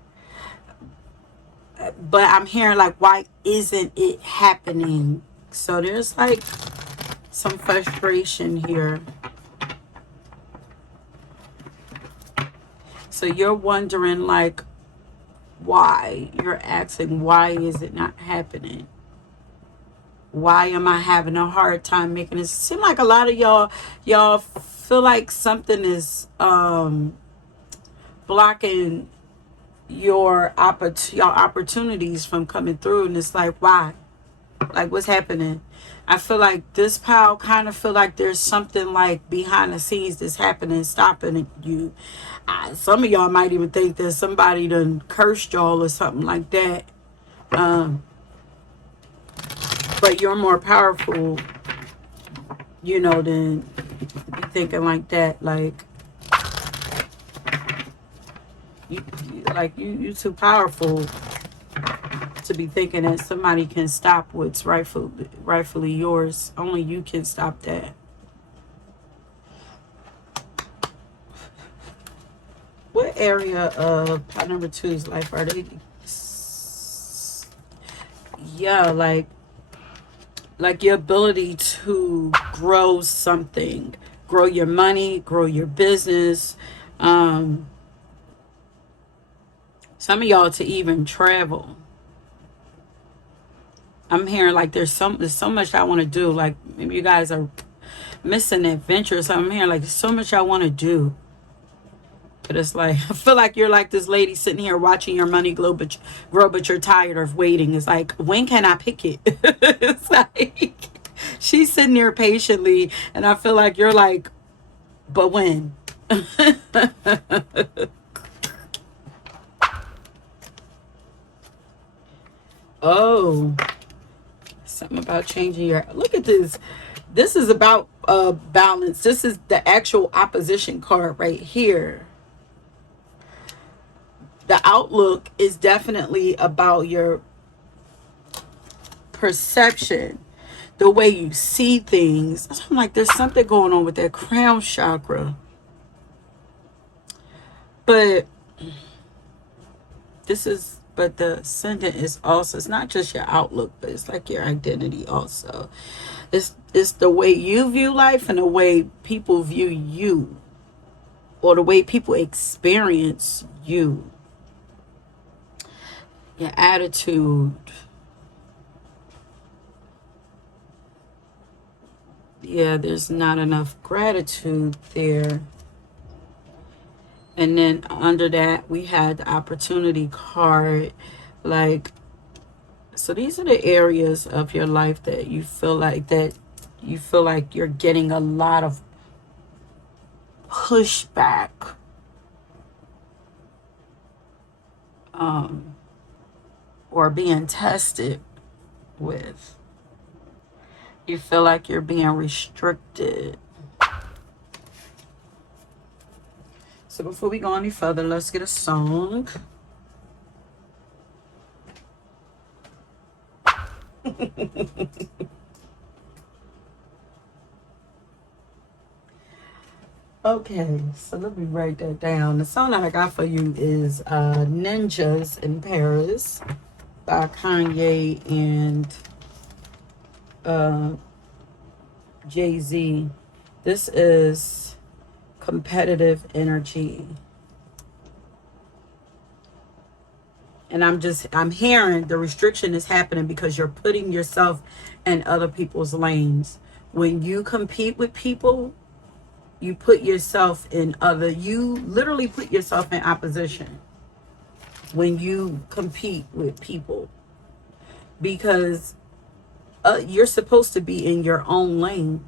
But I'm hearing like, why isn't it happening? So there's like some frustration here. So you're wondering like, why? You're asking, why is it not happening? Why am I having a hard time making this? It seems like a lot of y'all feel like something is blocking your opportunities from coming through, and it's like, why? Like, what's happening? I feel like this pile kind of feel like there's something like behind the scenes that's happening, stopping you. Some of y'all might even think that somebody done cursed y'all or something like that. But you're more powerful, you know, than thinking like that. Like, you too powerful to be thinking that somebody can stop what's rightfully yours. Only you can stop that. What area of pile number 2's life are they? Yeah, like your ability to grow something, grow your money, grow your business, Some of y'all to even travel. I'm hearing like there's so much I want to do. Like maybe you guys are missing adventure. So I'm hearing like there's so much I want to do. But it's like, I feel like you're like this lady sitting here watching your money grow, but you're tired of waiting. It's like, when can I pick it? It's like, she's sitting there patiently, and I feel like you're like, but when? Oh, something about changing your, look at this. This is about balance. This is the actual opposition card right here. The outlook is definitely about your perception, the way you see things. I'm like, there's something going on with that crown chakra. But the ascendant is also, it's not just your outlook, but it's like your identity also. It's the way you view life and the way people view you, or the way people experience you. Your attitude. Yeah, there's not enough gratitude there. And then under that, we had the opportunity card. Like, so these are the areas of your life that you feel like you're getting a lot of pushback. Or being tested with. You feel like you're being restricted. So before we go any further, let's get a song. Okay, so let me write that down. The song that I got for you is Ninjas in Paris by Kanye and Jay-Z. This is competitive energy. And I'm hearing the restriction is happening because you're putting yourself in other people's lanes. When you compete with people, you literally put yourself in opposition when you compete with people, because you're supposed to be in your own lane.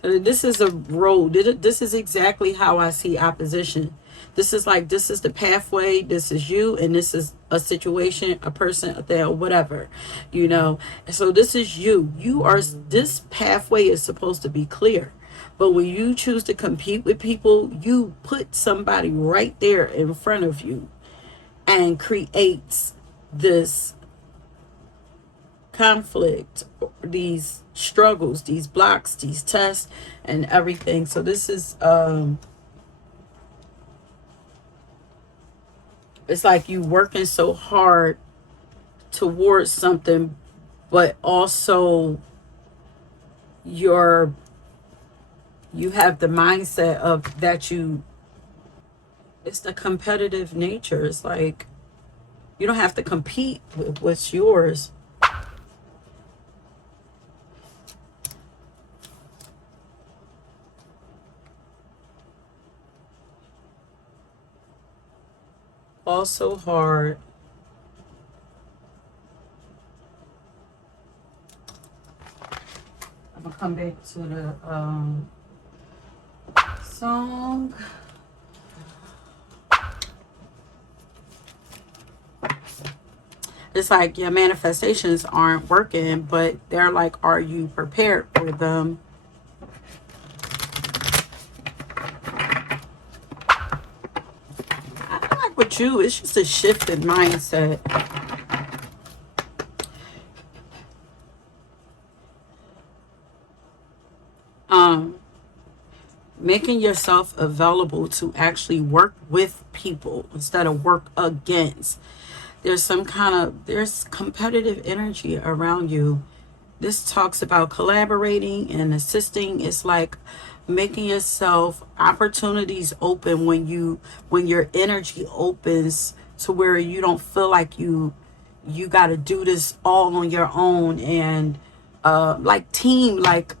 So this is a road. This is exactly how I see opposition. This is the pathway, this is you, and this is a situation, a person, a thing, or whatever, So this is you. This pathway is supposed to be clear. But when you choose to compete with people, you put somebody right there in front of you and creates this conflict, these struggles, these blocks, these tests, and everything. So this is it's like you working so hard towards something, but also you have the mindset of that it's the competitive nature. It's like you don't have to compete with what's yours. Also hard. I'm gonna come back to the song. It's like your manifestations aren't working, but they're like, are you prepared for them? With you, it's just a shift in mindset. Making yourself available to actually work with people instead of work against. There's competitive energy around you, This talks about collaborating and assisting. It's like making yourself opportunities open when your energy opens to where you don't feel like you got to do this all on your own. And like team, like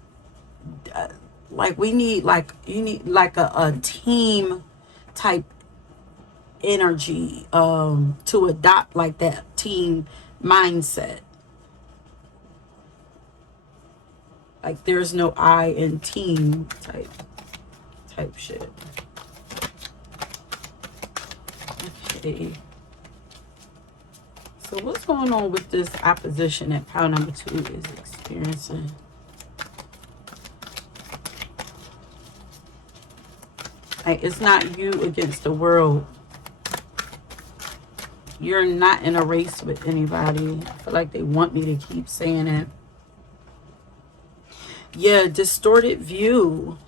we need, like you need like a team type energy to adopt like that team mindset. Like there's no I in team type shit. Okay. So what's going on with this opposition that pile number 2 is experiencing? Like it's not you against the world. You're not in a race with anybody. I feel like they want me to keep saying it. Yeah, distorted view.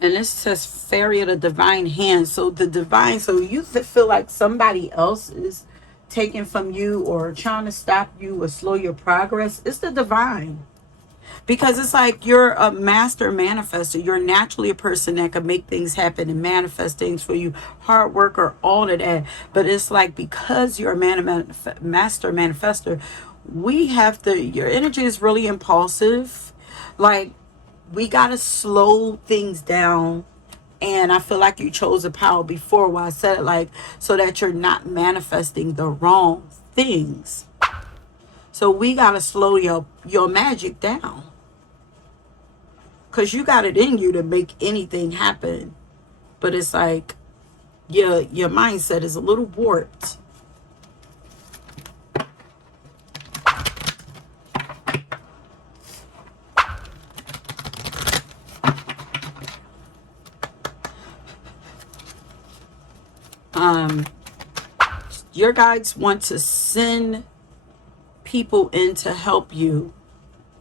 And this says fairy of the divine hand. So the divine, so you feel like somebody else is taking from you or trying to stop you or slow your progress. It's the divine. Because it's like you're a master manifester. You're naturally a person that can make things happen and manifest things for you. Hard worker, all of that. But it's like because you're a master manifester, we have to, your energy is really impulsive. Like we got to slow things down. And I feel like you chose a power before where I said it like so that you're not manifesting the wrong things. So we got to slow your magic down. Because you got it in you to make anything happen. But it's like your mindset is a little warped. Your guides want to send people in to help you.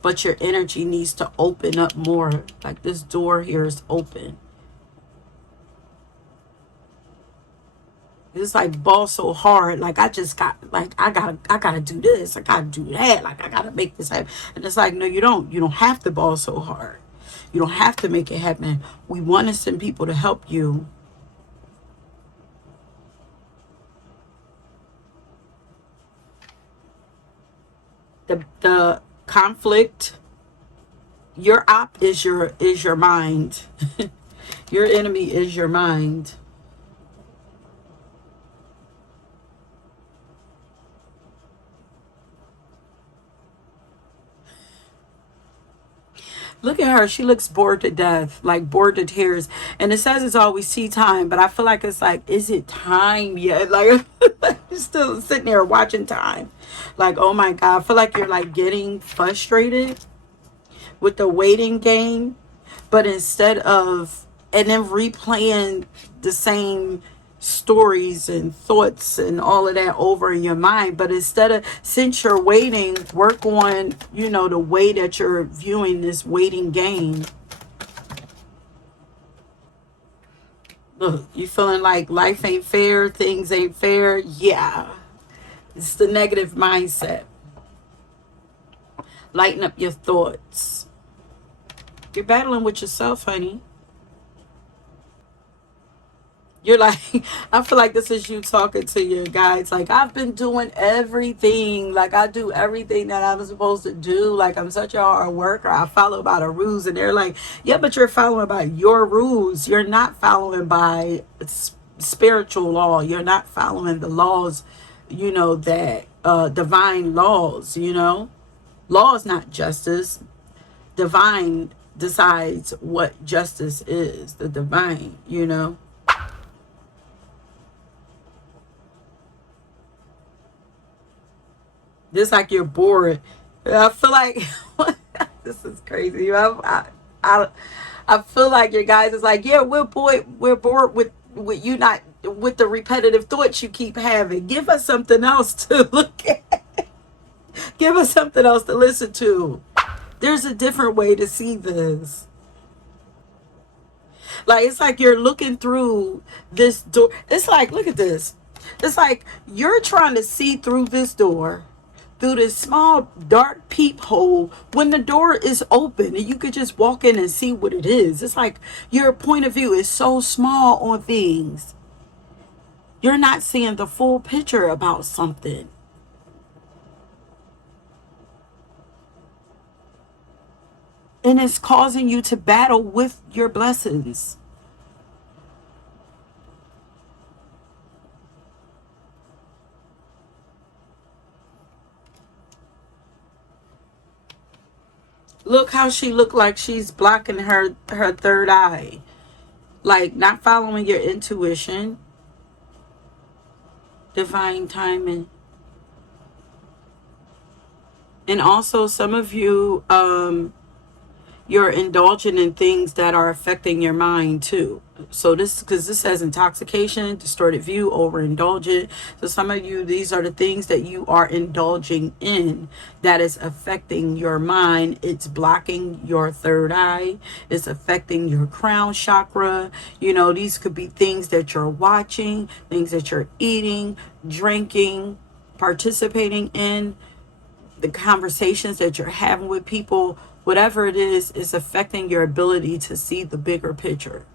But your energy needs to open up more. Like this door here is open. It's like ball so hard. Like I just got, like I gotta do this. I gotta do that. Like I gotta make this happen. And it's like, no, you don't. You don't have to ball so hard. You don't have to make it happen. We want to send people to help you. The conflict, your op is your mind. Your enemy is your mind. Look at her. She looks bored to death, like bored to tears. And it says it's always tea time, but I feel like it's like, is it time yet? Like, you're still sitting there watching time. Like, oh my God. I feel like you're like getting frustrated with the waiting game. But instead of, and then replaying the same stories and thoughts and all of that over in your mind, but instead of, since you're waiting, work on, you know, the way that you're viewing this waiting game. Look, you feeling like life ain't fair, things ain't fair. Yeah, it's the negative mindset. Lighten up your thoughts. You're battling with yourself, honey. You're like, I feel like this is you talking to your guides. Like, I've been doing everything. Like, I do everything that I'm supposed to do. Like, I'm such a hard worker. I follow by the rules. And they're like, yeah, but you're following by your rules. You're not following by spiritual law. You're not following the laws, you know, that divine laws, you know. Law is not justice. Divine decides what justice is. The divine, you know. Just like you're bored. I feel like this is crazy. I feel like your guys is like, yeah, we're bored with you not with the repetitive thoughts you keep having. Give us something else to look at. Give us something else to listen to. There's a different way to see this. Like, it's like you're looking through this door. It's like, look at this. It's like you're trying to see through this door through this small dark peephole when the door is open and you could just walk in and see what it is. It's like your point of view is so small on things. You're not seeing the full picture about something. And it's causing you to battle with your blessings. Look how she looked like she's blocking her third eye. Like not following your intuition. Divine timing. And also some of you, you're indulging in things that are affecting your mind too. So this, because this says intoxication, distorted view, overindulgent. So some of you, these are the things that you are indulging in that is affecting your mind. It's blocking your third eye. It's affecting your crown chakra. You know, these could be things that you're watching, things that you're eating, drinking, participating in, the conversations that you're having with people. Whatever it is affecting your ability to see the bigger picture.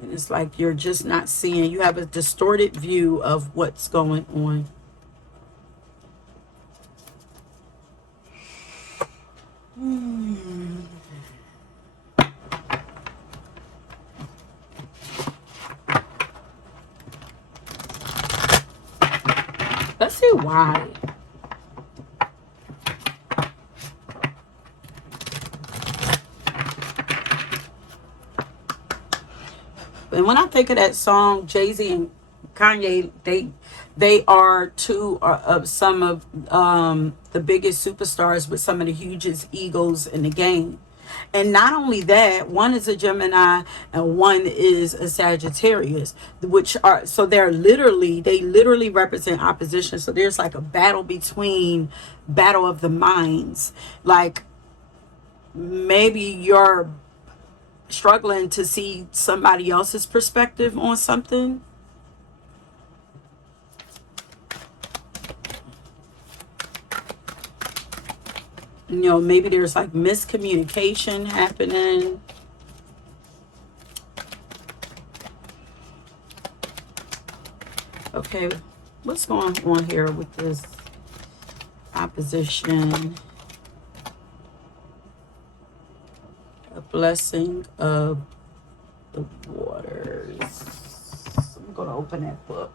And it's like you're just not seeing. You have a distorted view of what's going on. Let's see why. And when I think of that song, Jay-Z and Kanye, they are two of some of the biggest superstars with some of the hugest egos in the game. And not only that, one is a Gemini and one is a Sagittarius, which are, so they literally represent opposition. So there's like a battle of the minds. Like maybe you're struggling to see somebody else's perspective on something. You know, maybe there's like miscommunication happening. Okay, what's going on here with this opposition? A blessing of the waters. I'm going to open that book.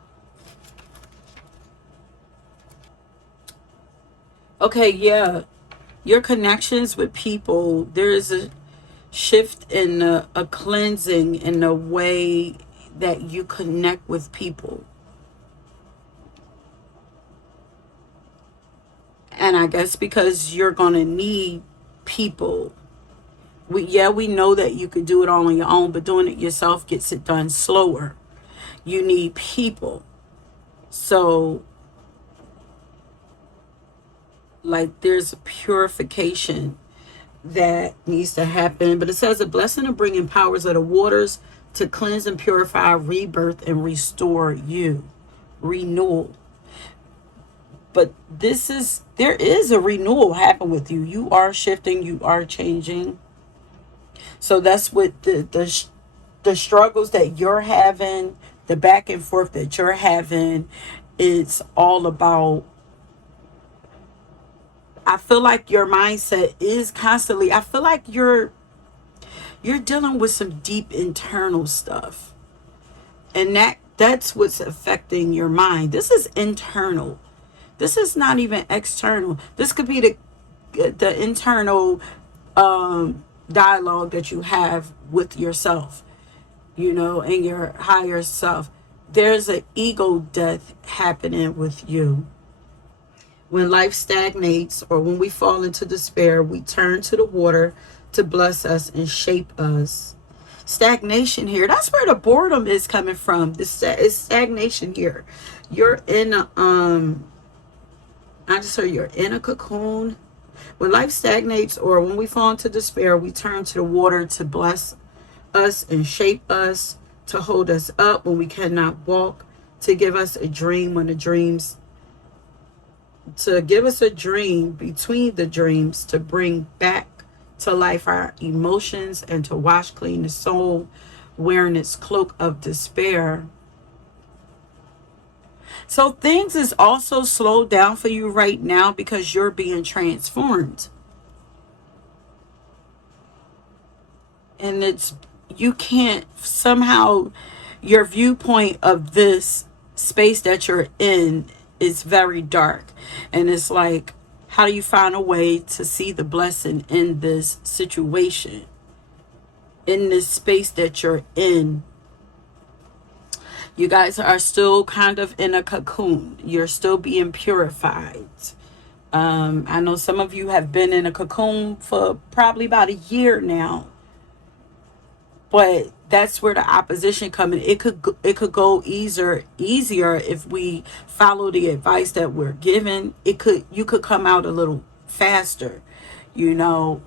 Okay, yeah. Your connections with people, there is a shift in a cleansing in the way that you connect with people. And I guess because you're going to need people. We know that you could do it all on your own, but doing it yourself gets it done slower. You need people. So like there's a purification that needs to happen. But it says a blessing of bringing powers of the waters to cleanse and purify, rebirth, and restore you. Renewal. But there is a renewal happen with you. You are shifting, you are changing. So that's what the struggles that you're having, the back and forth that you're having, it's all about. I feel like your mindset is constantly, I feel like you're dealing with some deep internal stuff. And that's what's affecting your mind. This is internal. This is not even external. This could be the internal dialogue that you have with yourself, you know, and your higher self. There's an ego death happening with you. When life stagnates or when we fall into despair, we turn to the water to bless us and shape us. Stagnation here, that's where the boredom is coming from. This is stagnation here. You're in you're in a cocoon. When life stagnates or when we fall into despair, we turn to the water to bless us and shape us, to hold us up when we cannot walk, to give us a dream when the dreams, to give us a dream between the dreams, to bring back to life our emotions and to wash clean the soul wearing its cloak of despair. So things is also slowed down for you right now because you're being transformed. And it's, you can't somehow, your viewpoint of this space that you're in is very dark. And it's like, how do you find a way to see the blessing in this situation, in this space that you're in? You guys are still kind of in a cocoon. You're still being purified. I know some of you have been in a cocoon for probably about a year now. But that's where the opposition come in. It could go easier if we follow the advice that we're given. You could come out a little faster. You know,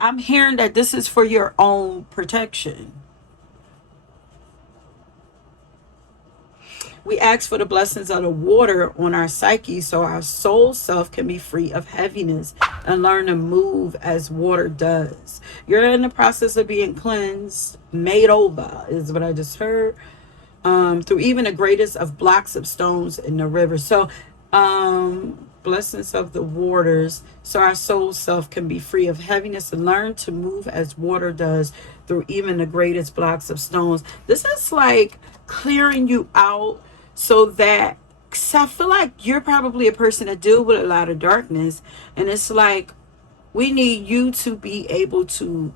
I'm hearing that this is for your own protection. We ask for the blessings of the water on our psyche so our soul self can be free of heaviness and learn to move as water does. You're in the process of being cleansed, made over, is what I just heard, through even the greatest of blocks of stones in the river. So, blessings of the waters so our soul self can be free of heaviness and learn to move as water does through even the greatest blocks of stones. This is like clearing you out so that, cause I feel like you're probably a person that deal with a lot of darkness, and it's like we need you to be able to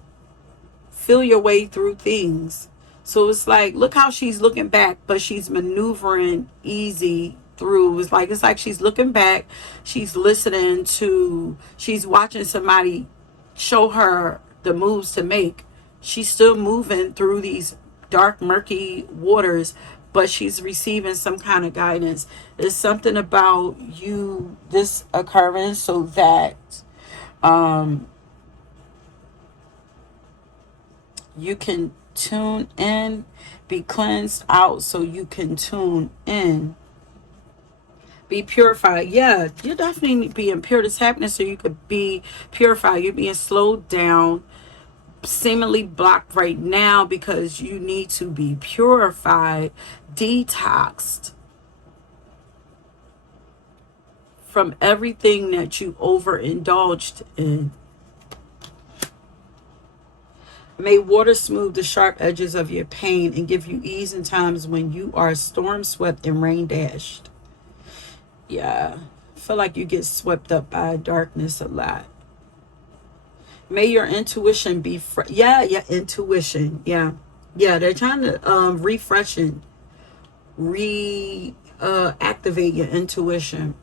feel your way through things. So it's like, look how she's looking back, but she's maneuvering easy through. It's like she's looking back, she's listening to, she's watching somebody show her the moves to make. She's still moving through these dark, murky waters, but she's receiving some kind of guidance. There's something about you, this occurrence, so that you can tune in, be cleansed out so you can tune in, be purified. Yeah, you're definitely being pure. This happening so you could be purified. You're being slowed down, seemingly blocked right now because you need to be purified, detoxed from everything that you overindulged in. May water smooth the sharp edges of your pain and give you ease in times when you are storm swept and rain dashed. Yeah, I feel like you get swept up by darkness a lot. May your intuition be intuition. Yeah, they're trying to refresh and activate your intuition.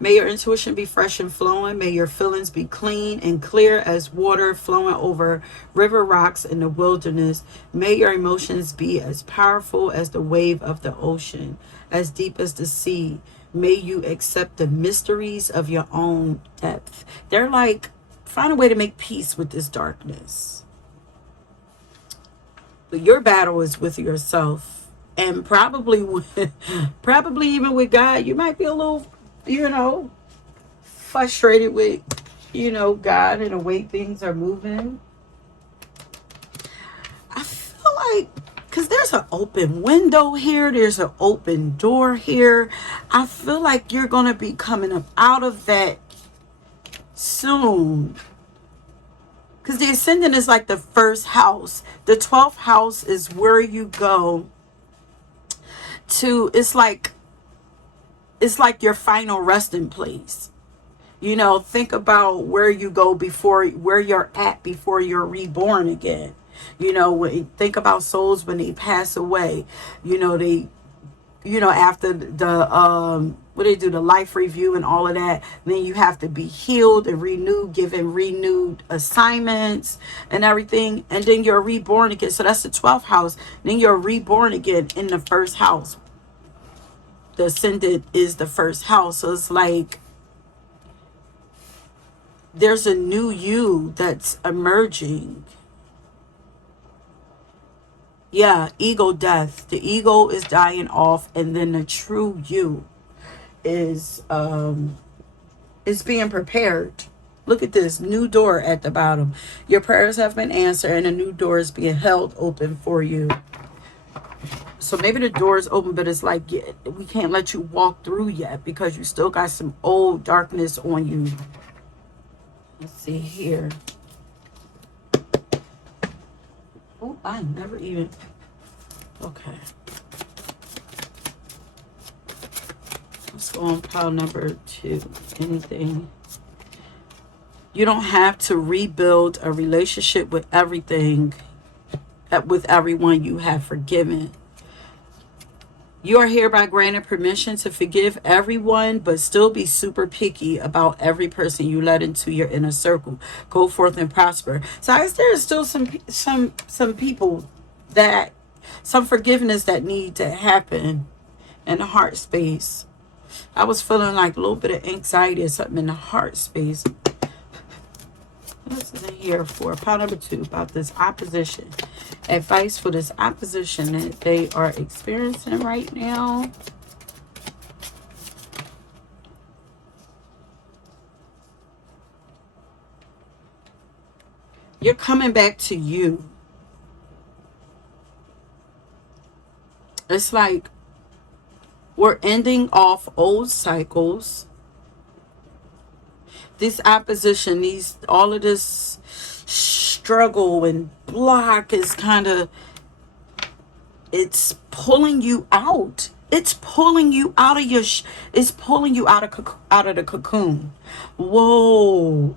May your intuition be fresh and flowing. May your feelings be clean and clear as water flowing over river rocks in the wilderness. May your emotions be as powerful as the wave of the ocean, as deep as the sea. May you accept the mysteries of your own depth. They're like, find a way to make peace with this darkness. But your battle is with yourself, and probably even with God. You might be a little, frustrated with, God and the way things are moving. I feel like, because there's an open window here, there's an open door here. I feel like you're going to be coming up out of that soon. Because the ascendant is like the first house. The 12th house is where you go to, it's like your final resting place. Think about where you go where you're at before you're reborn again. Think about souls when they pass away. After the what they do, the life review and all of that, then you have to be healed and renewed, given renewed assignments and everything, and then you're reborn again. So that's the 12th house. Then you're reborn again in the first house. The ascendant is the first house. So it's like there's a new you that's emerging. Yeah, ego death. The ego is dying off, and then the true you is being prepared. Look at this new door at the bottom. Your prayers have been answered, and a new door is being held open for you. So maybe the door is open, but it's like, yeah, we can't let you walk through yet because you still got some old darkness on you. Let's see here. Oh, I never even. Okay. Let's go on pile number 2. Anything. You don't have to rebuild a relationship with everything, with everyone you have forgiven. You are hereby granted permission to forgive everyone, but still be super picky about every person you let into your inner circle. Go forth and prosper. So there is still some people that, some forgiveness that need to happen in the heart space. I was feeling like a little bit of anxiety or something in the heart space. What's in here for pile number 2 about this opposition? Advice for this opposition that they are experiencing right now. You're coming back to you. It's like we're ending off old cycles. This opposition, all of this struggle and block is kind of, it's pulling you out. It's pulling you out of your, it's pulling you out of the cocoon. Whoa.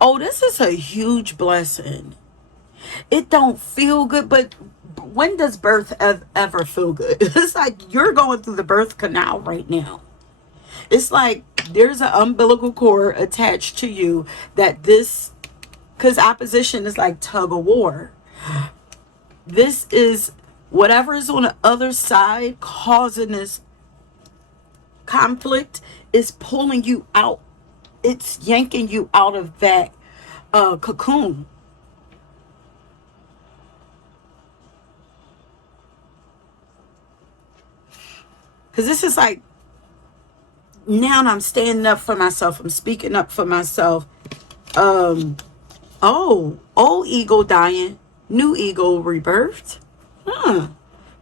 Oh, this is a huge blessing. It don't feel good, but when does birth ever feel good? It's like you're going through the birth canal right now. It's like there's an umbilical cord attached to you that this, because opposition is like tug of war. This is whatever is on the other side causing this conflict is pulling you out. It's yanking you out of that cocoon. Because this is like, now I'm standing up for myself. I'm speaking up for myself. Old ego dying, new ego rebirthed.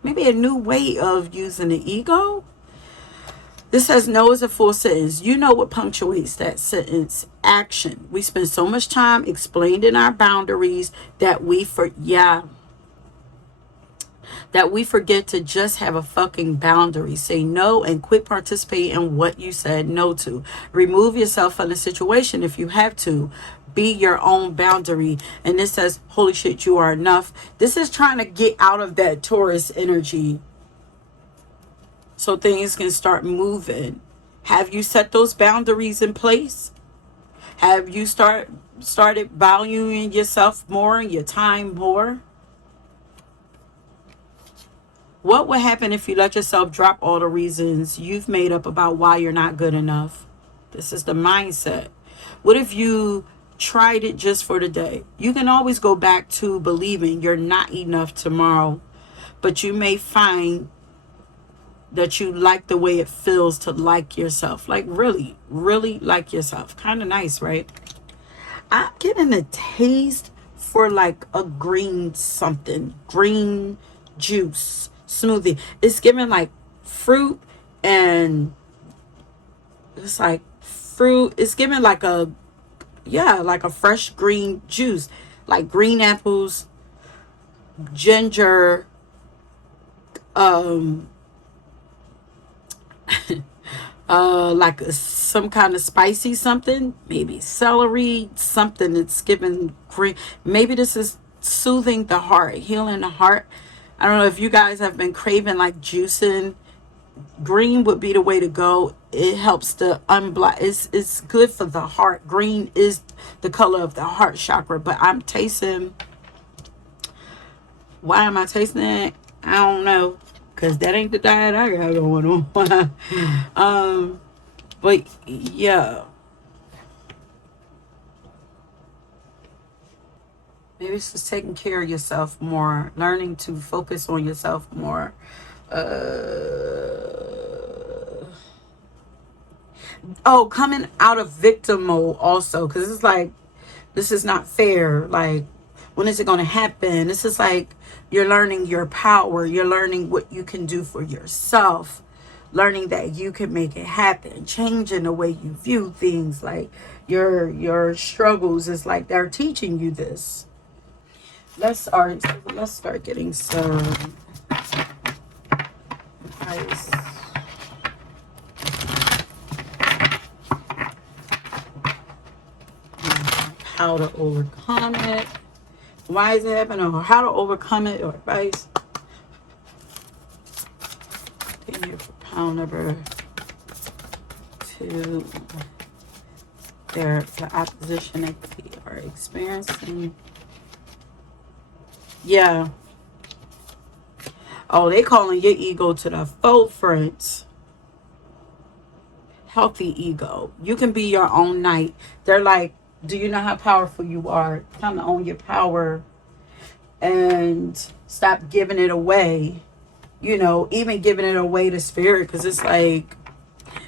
Maybe a new way of using the ego. This says no is a full sentence. You know what punctuates that sentence? Action. We spend so much time explaining our boundaries that we forget to just have a fucking boundary. Say no and quit participating in what you said no to. Remove yourself from the situation if you have to. Be your own boundary. And this says, holy shit, you are enough. This is trying to get out of that Taurus energy so things can start moving. Have you set those boundaries in place? Have you started valuing yourself more, your time more? What would happen if you let yourself drop all the reasons you've made up about why you're not good enough? This is the mindset. What if you tried it just for the day? You can always go back to believing you're not enough tomorrow, but you may find that you like the way it feels to like yourself. Like really, really like yourself. Kind of nice, right? I'm getting a taste for like a green something. Green juice smoothie. It's giving like fruit, and it's like fruit. It's giving like a, like a fresh green juice. Like green apples, ginger, like some kind of spicy something, maybe celery, something that's giving green. Maybe this is soothing the heart, healing the heart. I don't know if you guys have been craving like juicing. Green would be the way to go. It helps to unblock. It's good for the heart. Green is the color of the heart chakra. But I'm tasting. Why am I tasting it? I don't know. Because that ain't the diet I got going on. But yeah. Maybe it's just taking care of yourself more, learning to focus on yourself more. Oh, coming out of victim mode also, because it's like, this is not fair. Like, when is it going to happen? This is like, you're learning your power. You're learning what you can do for yourself. Learning that you can make it happen. Changing the way you view things. Like, your struggles is like they're teaching you this. Let's start getting some advice. How to overcome it. Why is it happening? Or how to overcome it, or advice. Continue for pound number 2. The opposition that they are experiencing. Yeah. Oh, they calling your ego to the forefront. Healthy ego. You can be your own knight. They're like, do you know how powerful you are? Time to own your power and stop giving it away. You know, even giving it away to spirit, because it's like,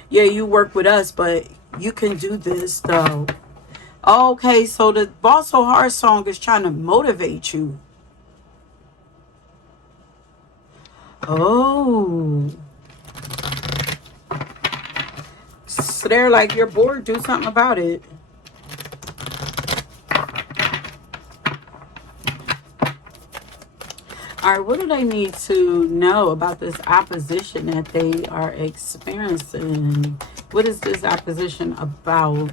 yeah, you work with us, but you can do this though. Okay, so the Ball So Hard song is trying to motivate you. Oh. So they're like, you're bored, do something about it. All right, what do they need to know about this opposition that they are experiencing? What is this opposition about?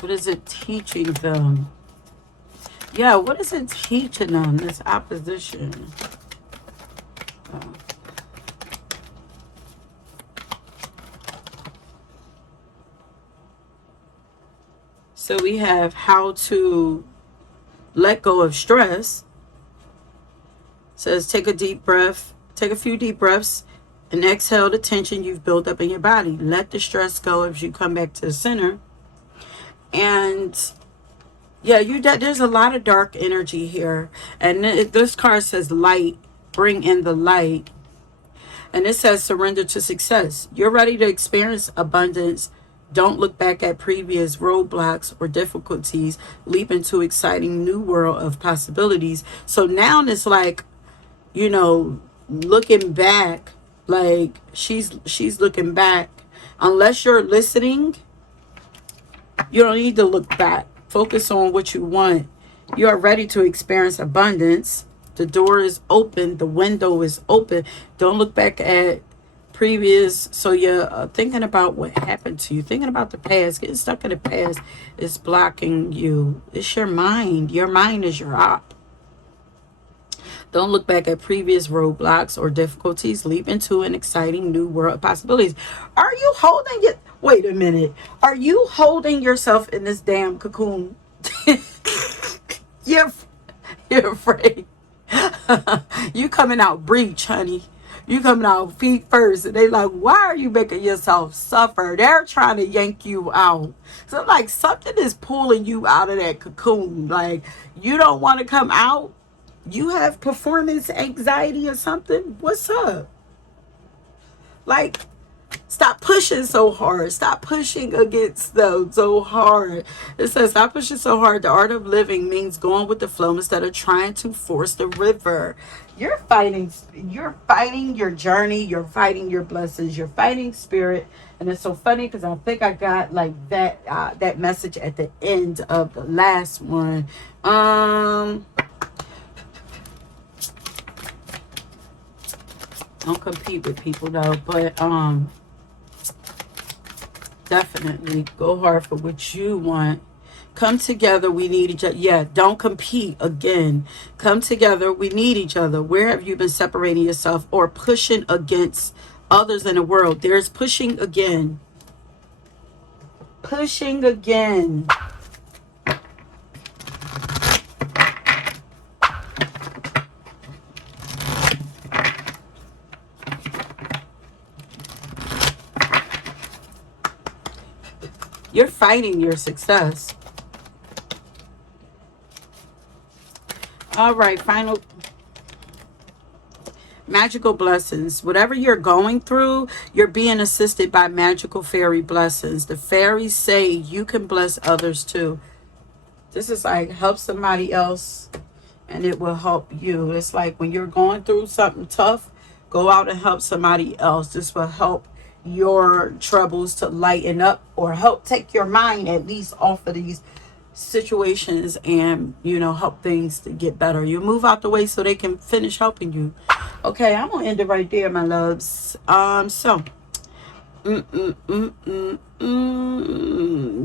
What is it teaching them? Yeah, what is it teaching them, this opposition? So we have how to let go of stress. It says take a deep breath, take a few deep breaths, and exhale the tension you've built up in your body. Let the stress go as you come back to the center. And yeah, there's a lot of dark energy here. And this card says light, bring in the light. And it says surrender to success. You're ready to experience abundance. Don't look back at previous roadblocks or difficulties. Leap into exciting new world of possibilities. So now it's like, you know, looking back, like she's looking back. Unless you're listening, you don't need to look back. Focus on what you want. You are ready to experience abundance. The door is open. The window is open. Don't look back at previous. So you're thinking about what happened to you. Thinking about the past. Getting stuck in the past is blocking you. It's your mind. Your mind is your op. Don't look back at previous roadblocks or difficulties. Leap into an exciting new world of possibilities. Are you holding it? Wait a minute. Are you holding yourself in this damn cocoon? you're afraid. You coming out breach, honey. You coming out feet first. And they like, why are you making yourself suffer? They're trying to yank you out. So like something is pulling you out of that cocoon. Like you don't want to come out. You have performance anxiety or something? What's up? Like, stop pushing so hard. Stop pushing against them so hard. It says, stop pushing so hard. The art of living means going with the flow instead of trying to force the river. You're fighting your journey. You're fighting your blessings. You're fighting spirit. And it's so funny because I think I got like that message at the end of the last one. Don't compete with people though, but definitely go hard for what you want. Come together, we need each other. Yeah, don't compete again. Come together, we need each other. Where have you been separating yourself or pushing against others in the world? There's pushing again. Pushing again. You're fighting your success. All right, final. Magical blessings. Whatever you're going through, you're being assisted by magical fairy blessings. The fairies say you can bless others too. This is like help somebody else and it will help you. It's like when you're going through something tough, go out and help somebody else. This will help your troubles to lighten up, or help take your mind at least off of these situations, and help things to get better. You move out the way so they can finish helping you. Okay, I'm gonna end it right there, my loves.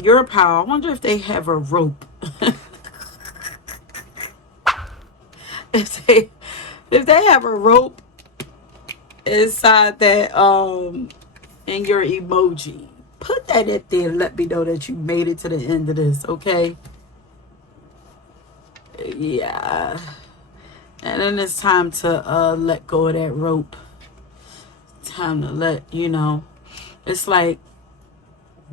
Your power. I wonder if they have a rope. if they have a rope inside that in your emoji, put that in there and let me know that you made it to the end of this. Okay, yeah. And then it's time to let go of that rope. Time to let it's like,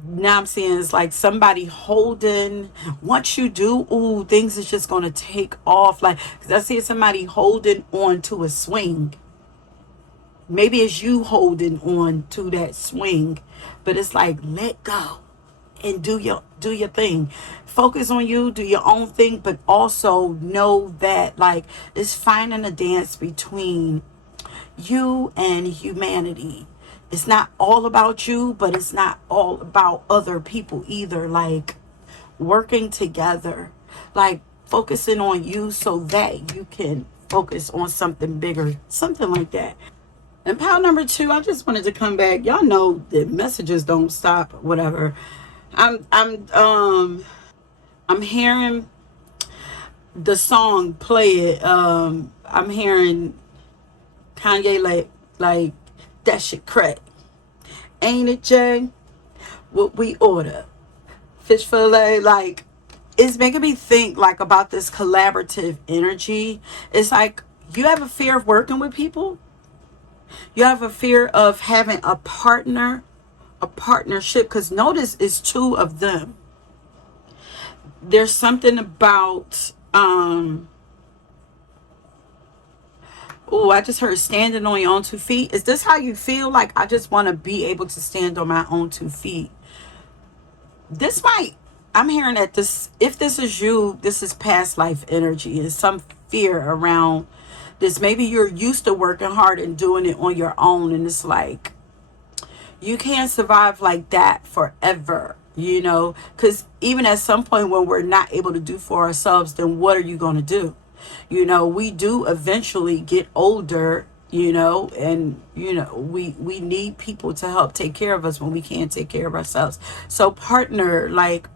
now I'm seeing it's like somebody holding. Once you do, ooh, things is just gonna take off. Like, 'cause I see somebody holding on to a swing. Maybe it's you holding on to that swing, but it's like, let go and do your thing. Focus on you, do your own thing, but also know that, like, it's finding a dance between you and humanity. It's not all about you, but it's not all about other people either. Like, working together, like focusing on you so that you can focus on something bigger, something like that. And pile number 2, I just wanted to come back. Y'all know that messages don't stop, whatever. I'm hearing the song play it. I'm hearing Kanye like that shit crack. Ain't it, Jay? What we order? Fish fillet. Like, it's making me think like about this collaborative energy. It's like you have a fear of working with people. You have a fear of having a partner, a partnership, because notice it's 2 of them. There's something about oh, I just heard standing on your own 2 feet. Is this how you feel? Like, I just want to be able to stand on my own 2 feet. This might, I'm hearing that this, if this is you, this is past life energy. Is some fear around this. Maybe you're used to working hard and doing it on your own, and it's like you can't survive like that forever, because even at some point when we're not able to do for ourselves, then what are you going to do? We do eventually get older, and we need people to help take care of us when we can't take care of ourselves. So partner, like,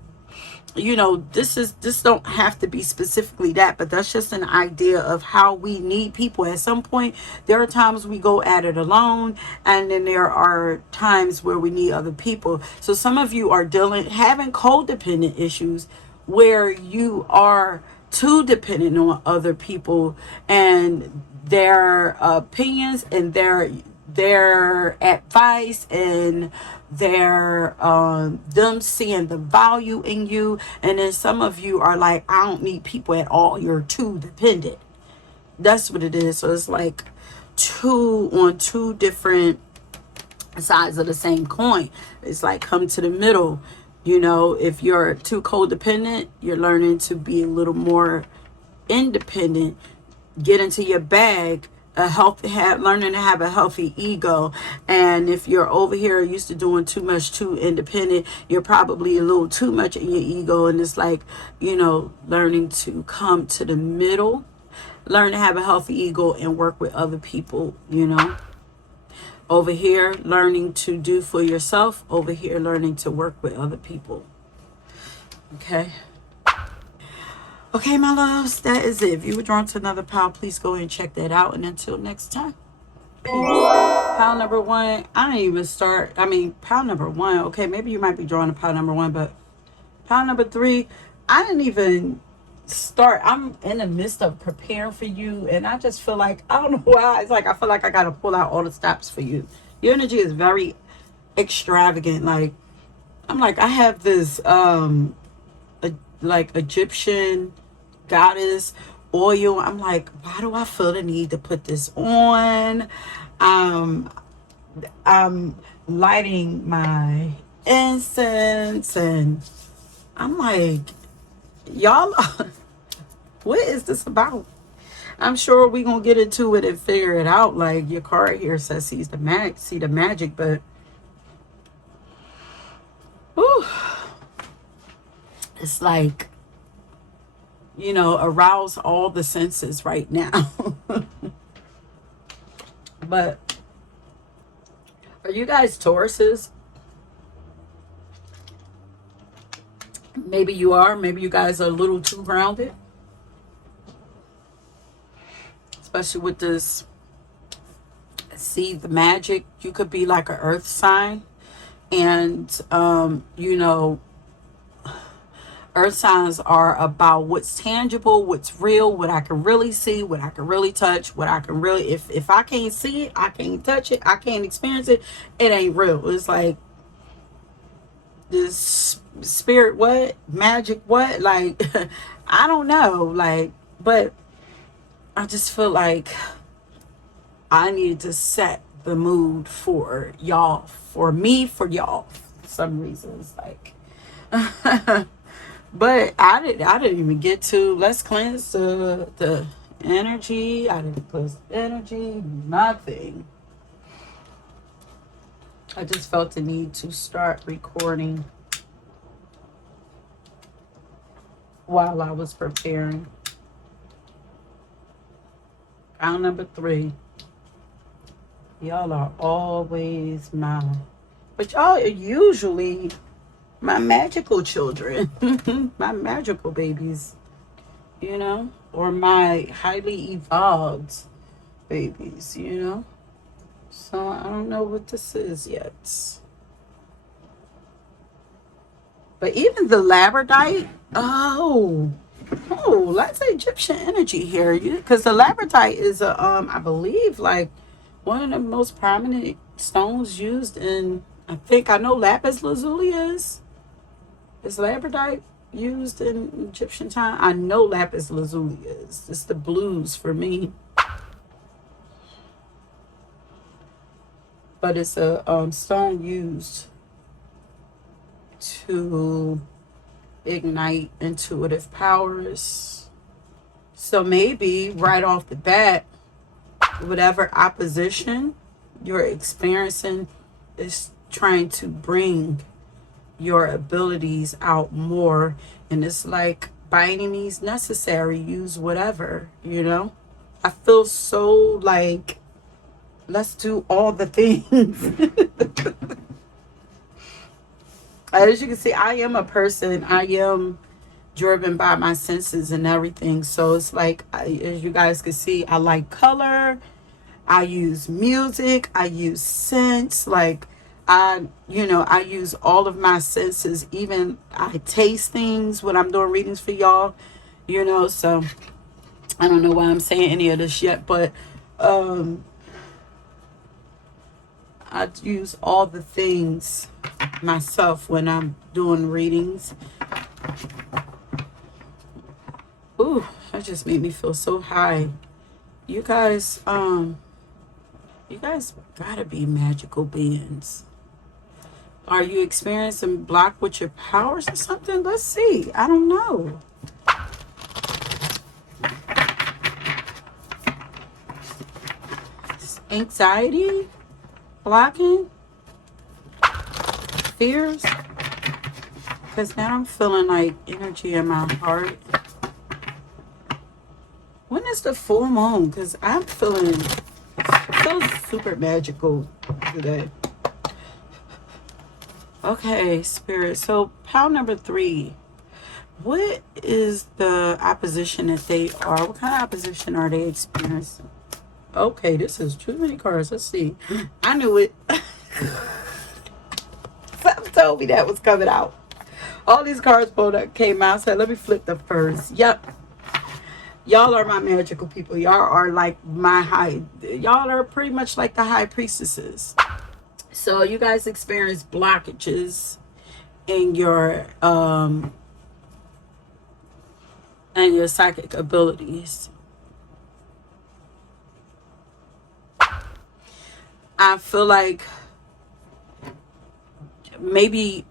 this don't have to be specifically that, but that's just an idea of how we need people. At some point, there are times we go at it alone, and then there are times where we need other people. So some of you are having codependent issues where you are too dependent on other people and their opinions and their advice and their them seeing the value in you. And then some of you are like, I don't need people at all. You're too dependent. That's what it is. So it's like 2 on 2 different sides of the same coin. It's like, come to the middle. If you're too codependent, you're learning to be a little more independent. Get into your bag. Learning to have a healthy ego. And if you're over here used to doing too much, too independent, you're probably a little too much in your ego. And it's like, learning to come to the middle, learn to have a healthy ego and work with other people. Over here, learning to do for yourself. Over here, learning to work with other people. Okay. Okay, my loves, that is it. If you were drawn to another pile, please go and check that out. And until next time, peace. Pile number 1, I didn't even start. Pile number 1, okay, maybe you might be drawing to pile number 1, but pile number 3, I didn't even start. I'm in the midst of preparing for you, and I just feel like, I don't know why, it's like I feel like I gotta pull out all the stops for you. Your energy is very extravagant. Like, I'm like, I have this like Egyptian goddess oil. I'm like, why do I feel the need to put this on? Um, I'm lighting my incense, and I'm like, y'all, what is this about? I'm sure we're gonna get into it and figure it out. Like your card here says, see the magic, but whew, it's like, you know, arouse all the senses right now. But are you guys Tauruses? Maybe you are. Maybe you guys are a little too grounded, especially with this. See the magic. You could be like an earth sign, and you know, earth signs are about what's tangible, what's real, what I can really see, what I can really touch, what I can really, if I can't see it, I can't touch it, I can't experience it, it ain't real. It's like this spirit what, magic what, like I don't know, like, but I just feel like I needed to set the mood for y'all, for me, for y'all, for some reasons, like but I didn't even get to let's cleanse the energy. I didn't cleanse the energy, nothing. I just felt the need to start recording while I was preparing. Round number 3. Y'all are always mine. But y'all are usually my magical children. My magical babies. You know? Or my highly evolved babies, you know? So I don't know what this is yet. But even the labradorite, oh, that's Egyptian energy here. Because the labradorite is a, I believe, like one of the most prominent stones used in, I know lapis lazuli is. Is labradorite used in Egyptian time? I know lapis lazuli is. It's the blues for me. But it's a stone used to ignite intuitive powers. So maybe right off the bat, whatever opposition you're experiencing is trying to bring your abilities out more. And it's like, by any means necessary, use whatever, you know? I feel so like, let's do all the things. As you can see, I am a person. I am driven by my senses and everything. So it's like, as you guys can see, I like color. I use music. I use scents. Like, I use all of my senses. Even I taste things when I'm doing readings for y'all. You know, so I don't know why I'm saying any of this yet, but I use all the things myself when I'm doing readings. Ooh, that just made me feel so high. You guys gotta be magical beings. Are you experiencing block with your powers or something? Let's see. I don't know. Anxiety? Blocking? Fears? Because now I'm feeling like energy in my heart. When is the full moon? Because I'm feeling so super magical today. Okay, Spirit. So, pile number 3. What is the opposition that they are? What kind of opposition are they experiencing? Okay, this is too many cards. Let's see. I knew it. Something told me that was coming out. All these cards came out. So let me flip the first. Yep. Y'all are my magical people. Y'all are like y'all are pretty much like the high priestesses. So you guys experience blockages in your and your psychic abilities. I feel like maybe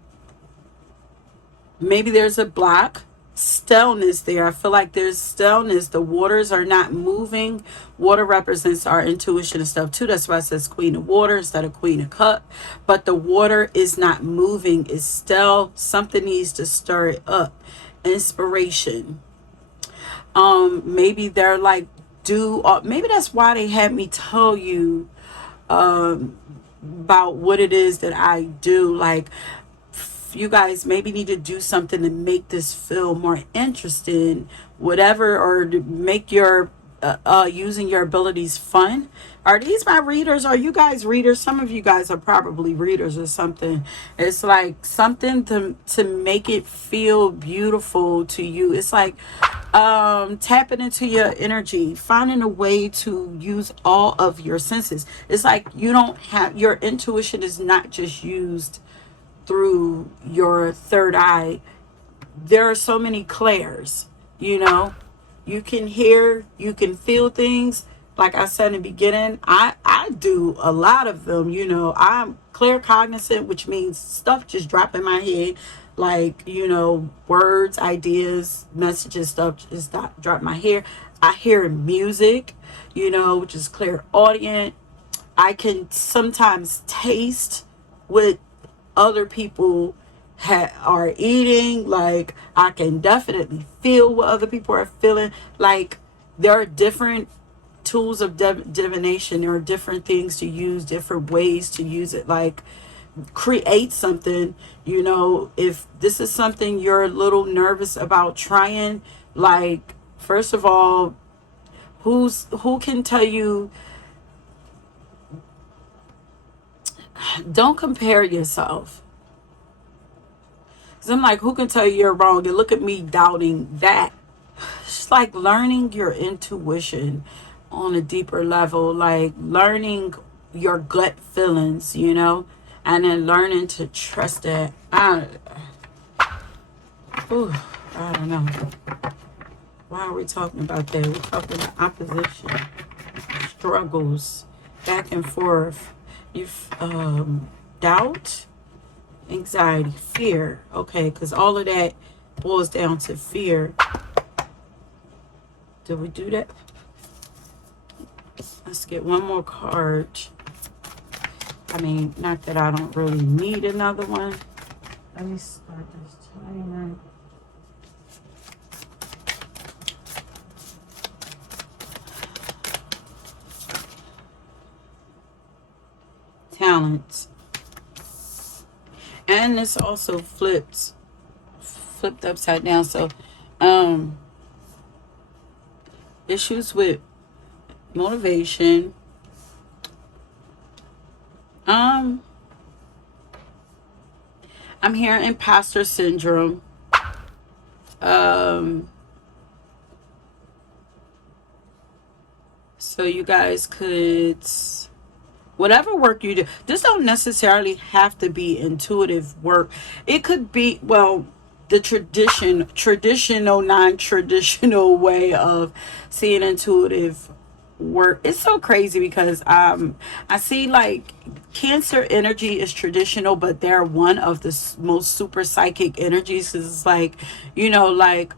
there's a block, stillness there. I feel like there's stillness. The waters are not moving. Water represents our intuition and stuff too. That's why it says Queen of Water instead of Queen of Cup. But the water is not moving. It's still. Something needs to stir it up. Inspiration. Maybe they're like maybe that's why they had me tell you about what it is that I do. Like, you guys maybe need to do something to make this feel more interesting, whatever, or to make your using your abilities fun. Are these my readers? Are you guys readers? Some of you guys are probably readers or something. It's like something to make it feel beautiful to you. It's like tapping into your energy, finding a way to use all of your senses. It's like you don't have, your intuition is not just used through your third eye. There are so many clairs, you know. You can hear, you can feel things. Like I said in the beginning, I do a lot of them, you know. I'm claircognizant, which means stuff just drop in my head, like, you know, words, ideas, messages, stuff just drop in my head. I hear music, you know, which is clairaudient. I can sometimes taste what other people are eating. Like, I can definitely feel what other people are feeling. Like, there are different tools of divination. There are different things to use, different ways to use it. Like, create something, you know. If this is something you're a little nervous about trying, like, first of all, who can tell you, don't compare yourself. Because I'm like, who can tell you you're wrong? And look at me doubting that. It's like learning your intuition on a deeper level, like learning your gut feelings, you know, and then learning to trust that. I don't know. Why are we talking about that? We're talking about opposition, struggles, back and forth. You've doubt, anxiety, fear. Okay, because all of that boils down to fear. Did we do that? Let's get one more card. I mean, not that I don't really need another one. Let me start this timer. Talents. And this also flipped upside down. So issues with motivation. I'm hearing imposter syndrome. So you guys could, whatever work you do, this don't necessarily have to be intuitive work. It could be, well, the traditional, non-traditional way of seeing intuitive work. It's so crazy because I see like Cancer energy is traditional, but they're one of the most super psychic energies. It's like, you know, like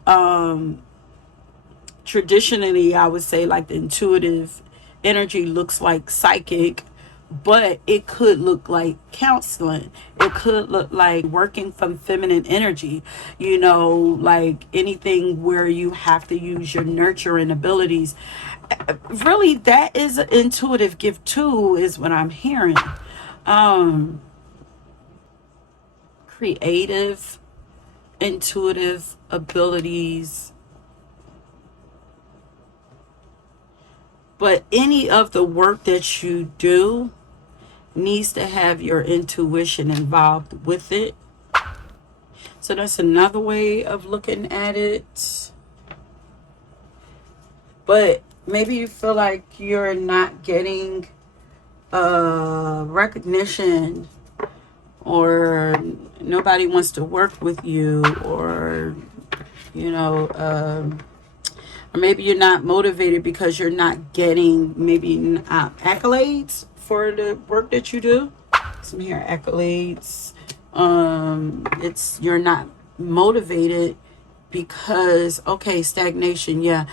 traditionally I would say like the intuitive energy looks like psychic, but it could look like counseling. It could look like working from feminine energy, you know, like anything where you have to use your nurturing abilities. Really, that is an intuitive gift too, is what I'm hearing. Creative, intuitive abilities. But any of the work that you do needs to have your intuition involved with it. So that's another way of looking at it. But maybe you feel like you're not getting recognition or nobody wants to work with you, or, you know, or maybe you're not motivated because you're not getting maybe accolades for the work that you do. Some here accolades. It's you're not motivated because, okay, stagnation, yeah.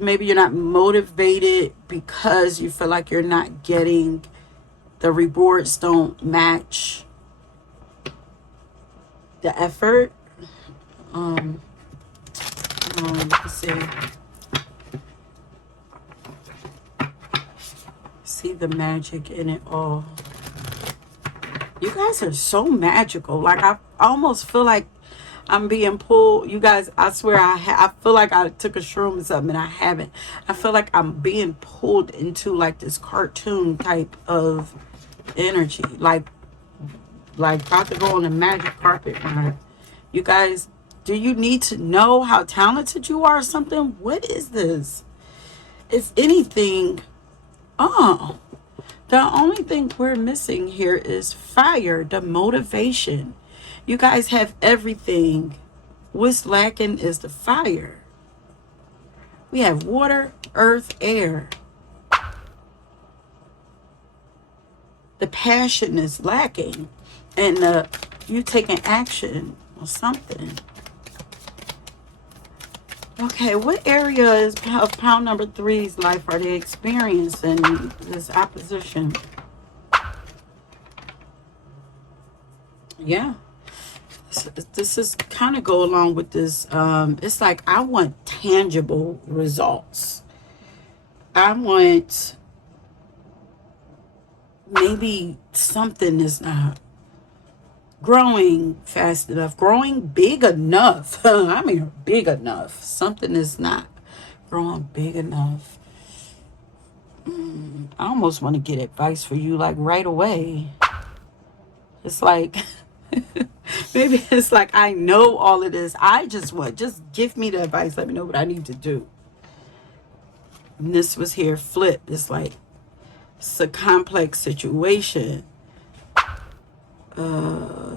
Maybe you're not motivated because you feel like you're not getting, the rewards don't match the effort. Let's see the magic in it all. You guys are so magical. Like, I almost feel like I'm being pulled. You guys, I swear, I feel like I took a shroom or something, and I haven't. I feel like I'm being pulled into like this cartoon type of energy, like about to go on a magic carpet ride. You guys, do you need to know how talented you are or something? What is this? If anything, oh, the only thing we're missing here is fire, the motivation. You guys have everything. What's lacking is the fire. We have water, earth, air. The passion is lacking, and you taking action or something. Okay, what area of pound number 3's life are they experiencing this opposition? Yeah. This is kind of go along with this. It's like, I want tangible results. I want, maybe something is not growing fast enough, growing big enough. I mean, big enough. Something is not growing big enough. I almost want to get advice for you, like, right away. It's like, maybe it's like, I know all of this. I just want, just give me the advice. Let me know what I need to do. And this was here flipped. It's like, it's a complex situation.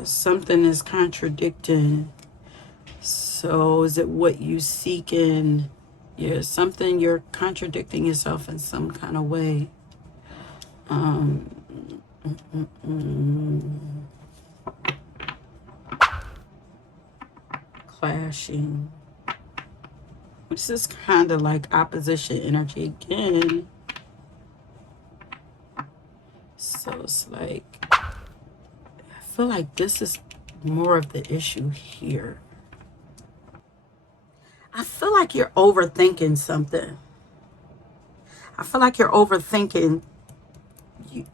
Something is contradicting. So is it what you seek in? Yeah, something, you're contradicting yourself in some kind of way. Clashing. This is kind of like opposition energy again. So it's like, I feel like this is more of the issue here. I feel like you're overthinking something. I feel like you're overthinking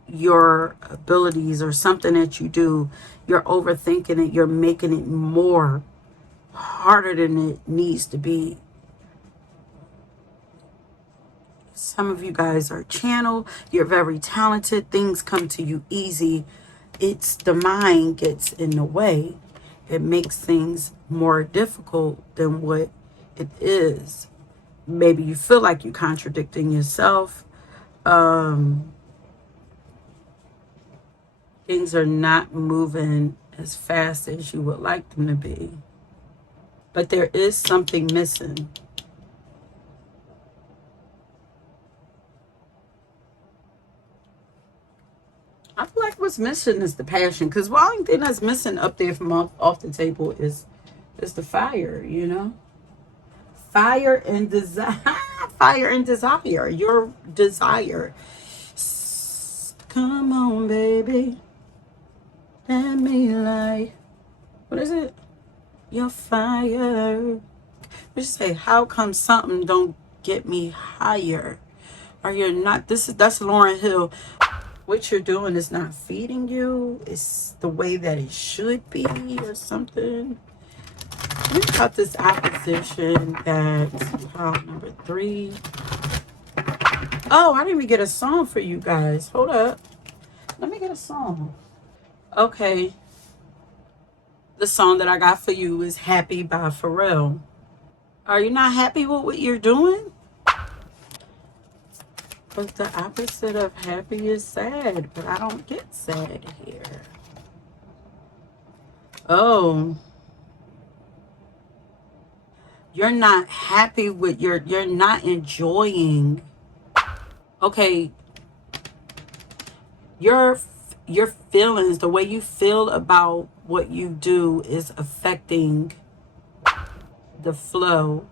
your abilities or something that you do. You're overthinking it. You're making it more harder than it needs to be. Some of you guys are channel. You're very talented. Things come to you easy. It's the mind gets in the way. It makes things more difficult than what it is. Maybe you feel like you're contradicting yourself. Things are not moving as fast as you would like them to be. But there is something missing. I feel like what's missing is the passion. Because the only thing that's missing up there from off the table is the fire, you know? Fire and desire. Fire and desire. Your desire. Come on, baby. Let me light. What is it? Your fire. We say, how come something don't get me higher? Or you're not, that's Lauryn Hill. What you're doing is not feeding you. It's the way that it should be or something. We got this opposition that's pound number 3. Oh, I didn't even get a song for you guys. Hold up. Let me get a song. Okay. The song that I got for you is Happy by Pharrell. Are you not happy with what you're doing? But the opposite of happy is sad. But I don't get sad here. Oh, you're not happy with you're not enjoying. Okay, your your feelings, the way you feel about what you do is affecting the flow,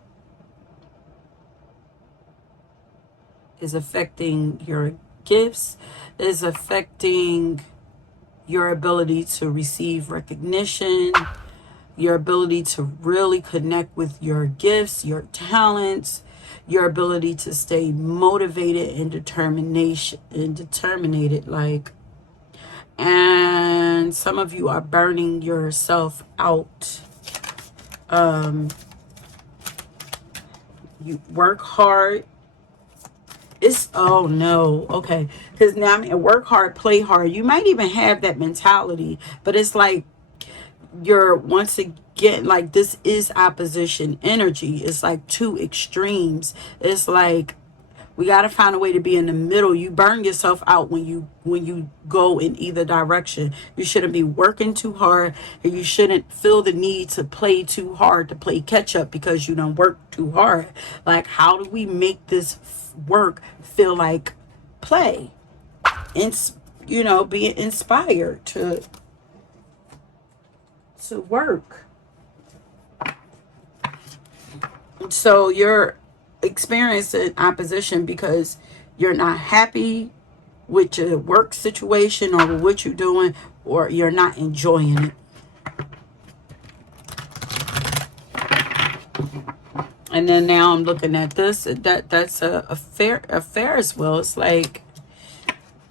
is affecting your gifts, is affecting your ability to receive recognition, your ability to really connect with your gifts, your talents, your ability to stay motivated and determinated, like, and some of you are burning yourself out. You work hard. It's, oh no, okay, because now, I mean, work hard, play hard. You might even have that mentality, but it's like you're, once again, like, this is opposition energy. It's like two extremes. It's like we got to find a way to be in the middle. You burn yourself out when you go in either direction. You shouldn't be working too hard, and you shouldn't feel the need to play too hard, to play catch up because you don't work too hard. Like, how do we make this work feel like play? And, you know, being inspired to work. So you're experiencing opposition because you're not happy with your work situation or with what you're doing, or you're not enjoying it. And then now I'm looking at this. That's a Ferris wheel. It's like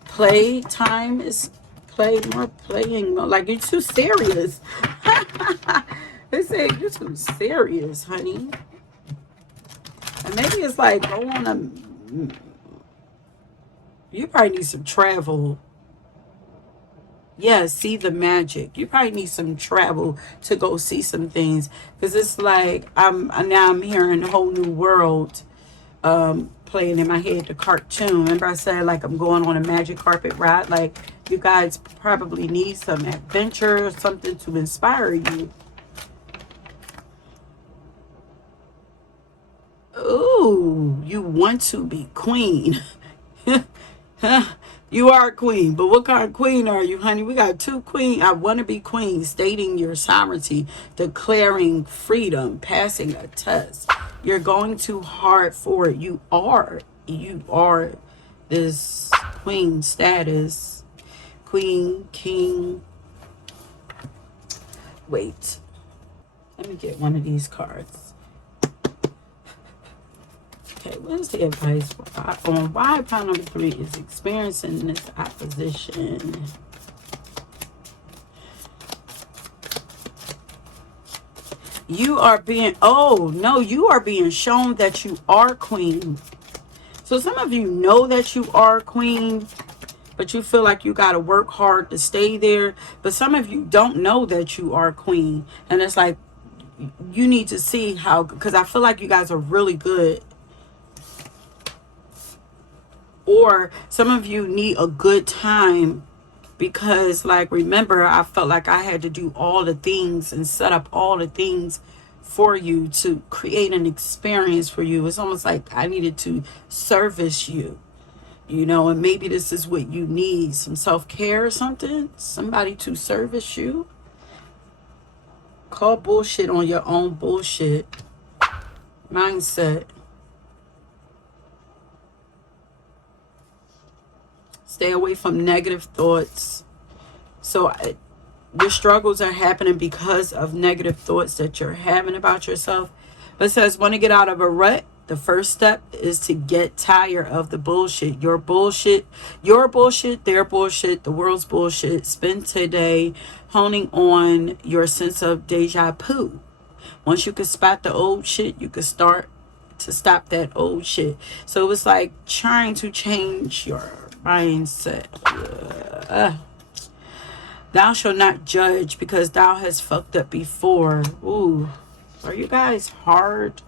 play time is playing more. Like, you're too serious. They say you're too serious, honey. And maybe it's like, go on a, you probably need some travel. Yeah, see the magic. You probably need some travel to go see some things, because it's like I'm hearing a whole new world playing in my head, the cartoon. Remember I said, like, I'm going on a magic carpet ride? Like, you guys probably need some adventure or something to inspire you. Ooh, you want to be queen. You are a queen, but what kind of queen are you, honey? We got two queen. I want to be queen, stating your sovereignty, declaring freedom, passing a test. You're going too hard for it. You are this queen status, queen, king. Wait, let me get one of these cards. Okay, what is the advice on why pile number 3 is experiencing this opposition? You are being, oh no, you are being shown that you are queen. So some of you know that you are queen, but you feel like you got to work hard to stay there. But some of you don't know that you are queen. And it's like, you need to see how, because I feel like you guys are really good. Or some of you need a good time, because, like, remember, I felt like I had to do all the things and set up all the things for you to create an experience for you. It's almost like I needed to service you, you know, and maybe this is what you need, some self-care or something, somebody to service you. Call bullshit on your own bullshit mindset. Stay away from negative thoughts. So your struggles are happening because of negative thoughts that you're having about yourself. But it says, want to get out of a rut? The first step is to get tired of the bullshit. Your bullshit, their bullshit, the world's bullshit. Spend today honing on your sense of deja vu. Once you can spot the old shit, you can start to stop that old shit. So it's like trying to change your mindset. Thou shalt not judge, because thou hast fucked up before. Ooh, are you guys hard?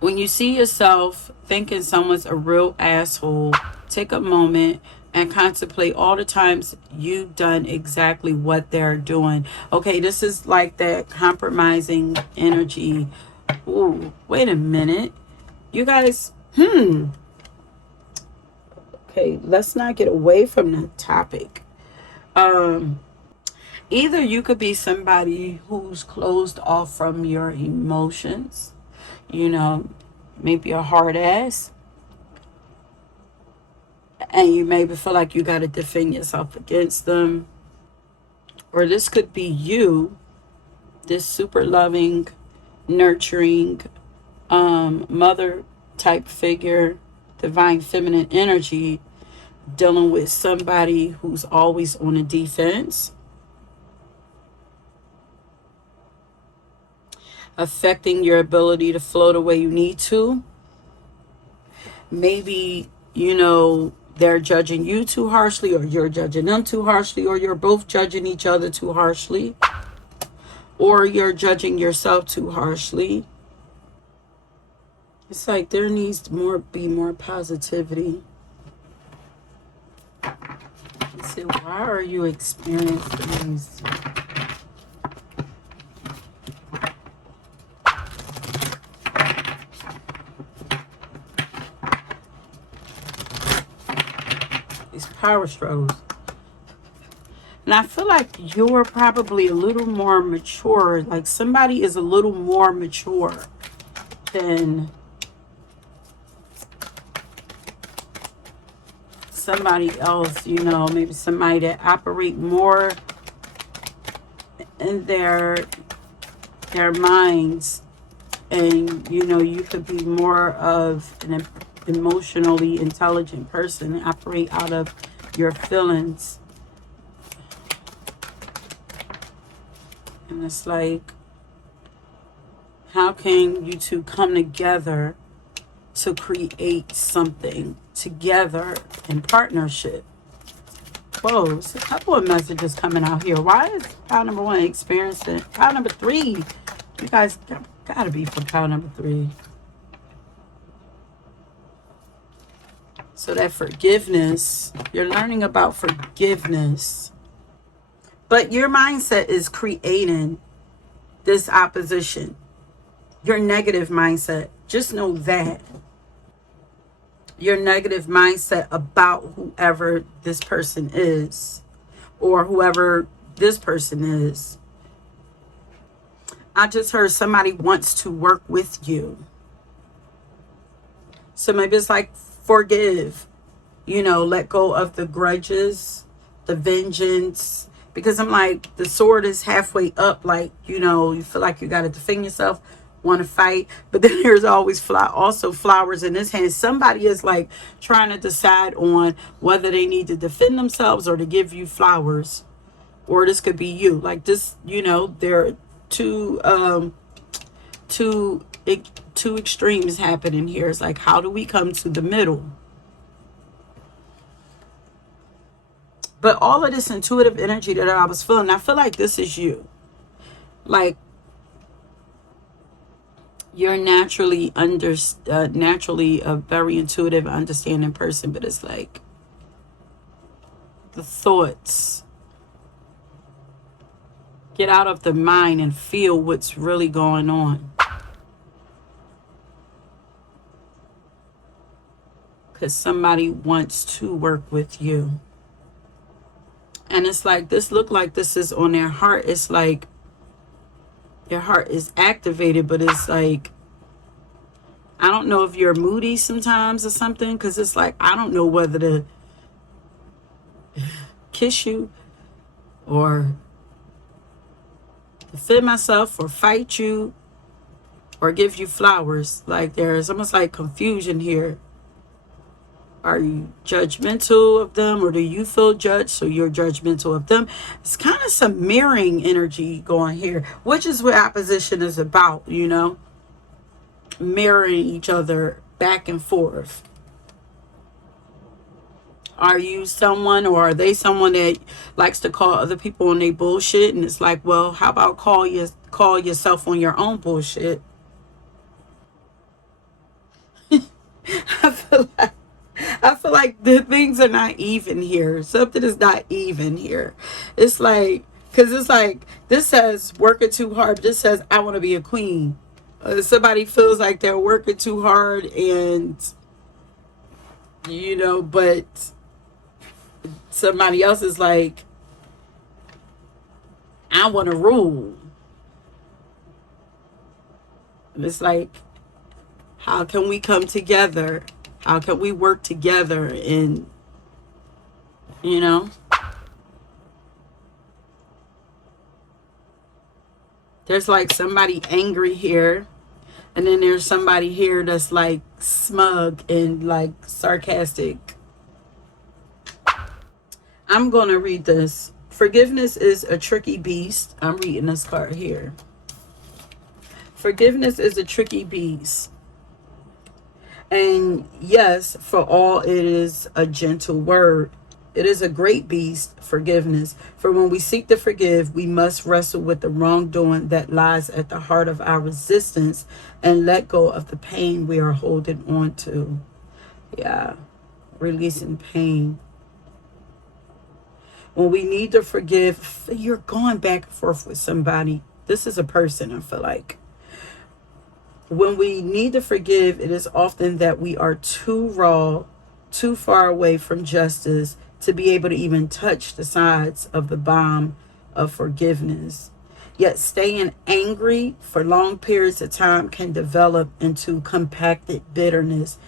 When you see yourself thinking someone's a real asshole, take a moment, and contemplate all the times you've done exactly what they're doing. Okay, this is like that compromising energy. Ooh, wait a minute. You guys, okay, let's not get away from the topic. Either you could be somebody who's closed off from your emotions, you know, maybe a hard ass, and you maybe feel like you got to defend yourself against them. Or this could be you, this super loving, nurturing, mother type figure, divine feminine energy, dealing with somebody who's always on the defense, affecting your ability to flow the way you need to. Maybe, you know, they're judging you too harshly, or you're judging them too harshly, or you're both judging each other too harshly, or you're judging yourself too harshly. It's like there needs to be more positivity. Let's see, why are you experiencing these? These power struggles. And I feel like you're probably a little more mature. Like somebody is a little more mature than somebody else, you know, maybe somebody that operate more in their minds, and you know, you could be more of an emotionally intelligent person, operate out of your feelings. And it's like, how can you two come together to create something together in partnership? Whoa, there's a couple of messages coming out here. Why is pile number 1 experiencing pile number 3? You guys gotta be from pile number 3. So that forgiveness, you're learning about forgiveness, but your mindset is creating this opposition. Your negative mindset, just know that. Your negative mindset about whoever this person is, or whoever this person is. I just heard somebody wants to work with you. So maybe it's like forgive, you know, let go of the grudges, the vengeance. Because I'm like, the sword is halfway up, like, you know, you feel like you got to defend yourself, want to fight, but then there's always also flowers in this hand. Somebody is like trying to decide on whether they need to defend themselves or to give you flowers. Or this could be you, like this, you know, there are two extremes happening here. It's like, how do we come to the middle? But all of this intuitive energy that I was feeling, I feel like this is you. Like, you're naturally a very intuitive, understanding person, but it's like the thoughts. Get out of the mind and feel what's really going on. Because somebody wants to work with you. And it's like, this look like this is on their heart. It's like their heart is activated, but it's like, I don't know if you're moody sometimes or something, because it's like, I don't know whether to kiss you or defend myself or fight you or give you flowers. Like there's almost like confusion here. Are you judgmental of them, or do you feel judged, so you're judgmental of them? It's kind of some mirroring energy going here, which is what opposition is about, you know, mirroring each other back and forth. Are you someone, or are they someone that likes to call other people on their bullshit? And it's like, well, how about call yourself on your own bullshit? I feel like the things are not even here. Something is not even here. It's like, because it's like, this says working too hard. This says I want to be a queen. Somebody feels like they're working too hard and, you know, but somebody else is like, I want to rule. And it's like, how can we come together? How can we work together? And, you know, there's like somebody angry here. And then there's somebody here that's like smug and like sarcastic. I'm going to read this. Forgiveness is a tricky beast. I'm reading this card here. Forgiveness is a tricky beast. And yes, for all it is a gentle word. It is a great beast, forgiveness. For when we seek to forgive, we must wrestle with the wrongdoing that lies at the heart of our resistance and let go of the pain we are holding on to. Yeah, releasing pain. When we need to forgive, you're going back and forth with somebody. This is a person, I feel like. When we need to forgive, it is often that we are too raw, too far away from justice to be able to even touch the sides of the bomb of forgiveness. Yet staying angry for long periods of time can develop into compacted bitterness.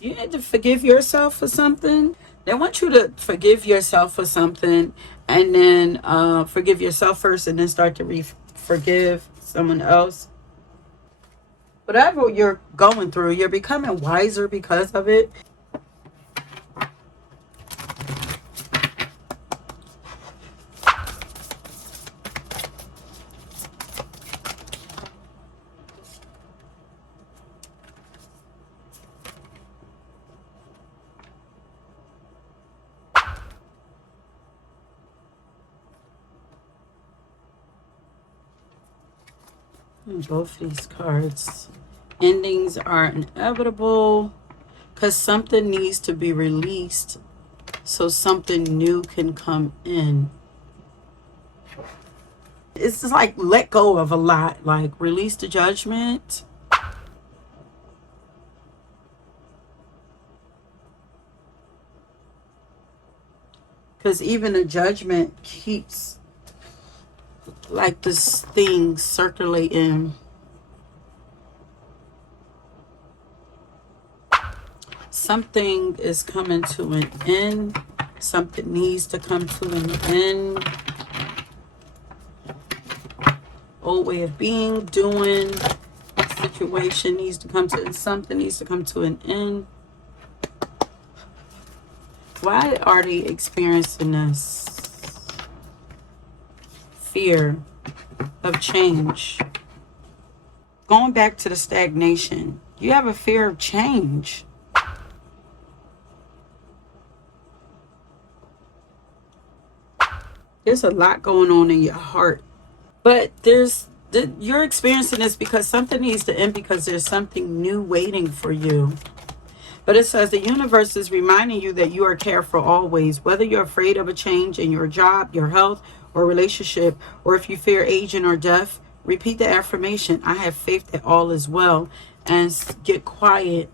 You need to forgive yourself for something. They want you to forgive yourself for something and then forgive yourself first and then start to forgive someone else. Whatever you're going through, you're becoming wiser because of it. Both these cards. Endings are inevitable because something needs to be released so something new can come in. It's just like let go of a lot, like release the judgment. Because even the judgment keeps like this thing circulating. Something is coming to an end. Something needs to come to an end. Old way of being, doing, situation needs to come to, something needs to come to an end. Why are they experiencing this? Fear of change. Going back to the stagnation. You have a fear of change. There's a lot going on in your heart. But you're experiencing this because something needs to end because there's something new waiting for you. But it says the universe is reminding you that you are cared for always, whether you're afraid of a change in your job, your health, or relationship, or if you fear aging or death. Repeat the affirmation, I have faith that all is well, and get quiet.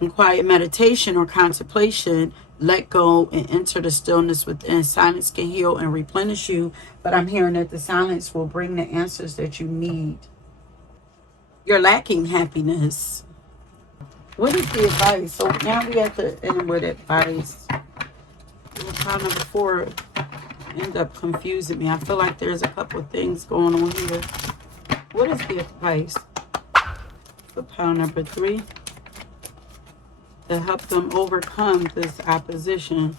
In quiet meditation or contemplation, let go and enter the stillness within. Silence can heal and replenish you, but I'm hearing that the silence will bring the answers that you need. You're lacking happiness. What is the advice? So now we have to end with advice. Pile number 4 end up confusing me. I feel like there's a couple of things going on here. What is the advice for pile number 3 to help them overcome this opposition?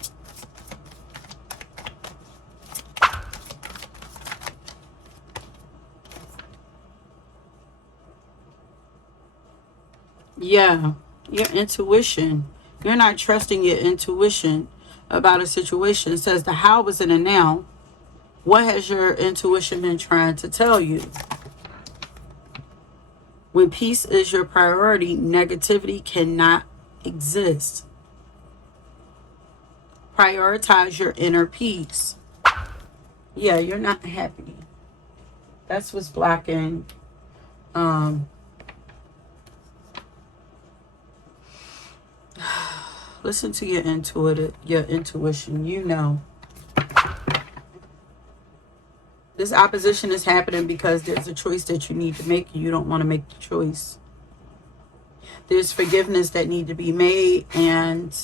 Yeah, your intuition. You're not trusting your intuition about a situation. It says the how is in a now. What has your intuition been trying to tell you? When peace is your priority, negativity cannot exist. Prioritize your inner peace. Yeah, you're not happy. That's what's blocking. Listen to your intuition. You know. This opposition is happening because there's a choice that you need to make and you don't want to make the choice. There's forgiveness that need to be made, and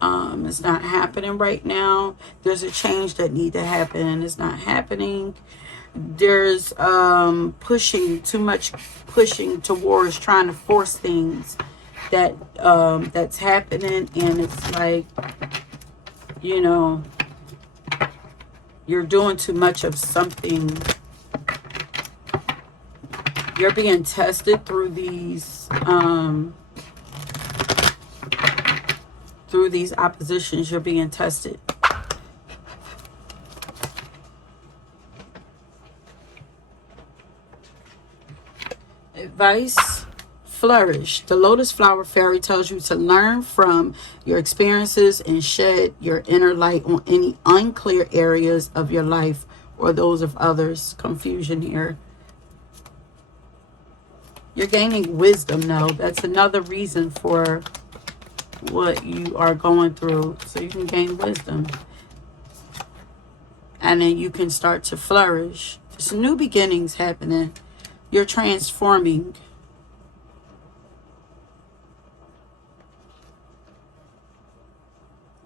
it's not happening right now. There's a change that need to happen and it's not happening. There's too much pushing towards trying to force things that that's happening, and it's like, you know, you're doing too much of something. You're being tested through these oppositions. You're being tested. Advice: flourish. The lotus flower fairy tells you to learn from your experiences and shed your inner light on any unclear areas of your life or those of others. Confusion here. You're gaining wisdom now. That's another reason for what you are going through, so you can gain wisdom. And then you can start to flourish. There's new beginnings happening. You're transforming.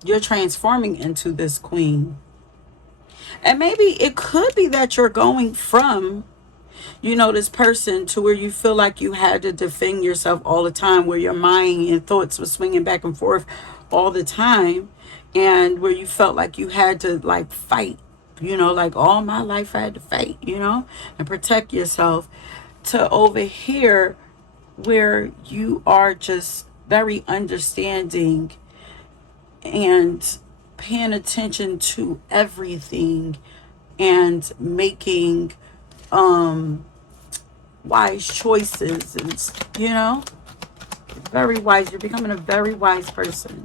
You're transforming into this queen. And maybe it could be that you're going from, you know, this person to where you feel like you had to defend yourself all the time, where your mind and thoughts were swinging back and forth all the time, and where you felt like you had to like fight, you know, like all my life I had to fight, you know, and protect yourself, to over here where you are just very understanding and paying attention to everything and making wise choices, and you know, very wise. You're becoming a very wise person.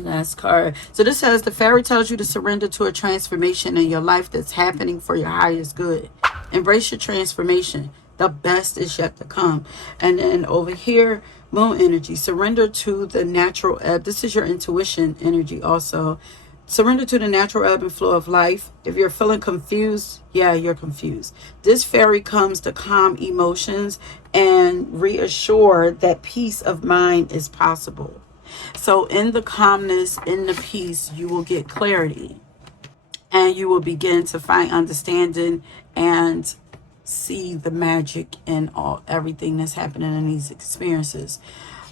Last card. So this says the fairy tells you to surrender to a transformation in your life that's happening for your highest good. Embrace your transformation. The best is yet to come. And then over here, moon energy. Surrender to the natural ebb. This is your intuition energy also. Surrender to the natural ebb and flow of life. If you're feeling confused, yeah, you're confused. This fairy comes to calm emotions and reassure that peace of mind is possible. So in the calmness, in the peace, you will get clarity. And you will begin to find understanding and see the magic in everything that's happening in these experiences.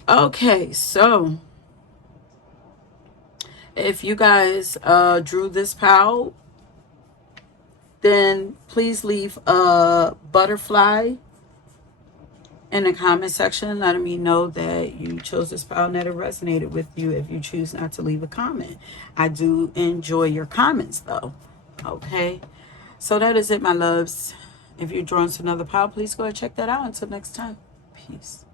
Okay, so if you guys drew this pile, then please leave a butterfly in the comment section letting me know that you chose this pile and that it resonated with you. If you choose not to leave a comment, I do enjoy your comments though. Okay, so that is it, my loves. If you're drawn to another pile, please go and check that out. Until next time, peace.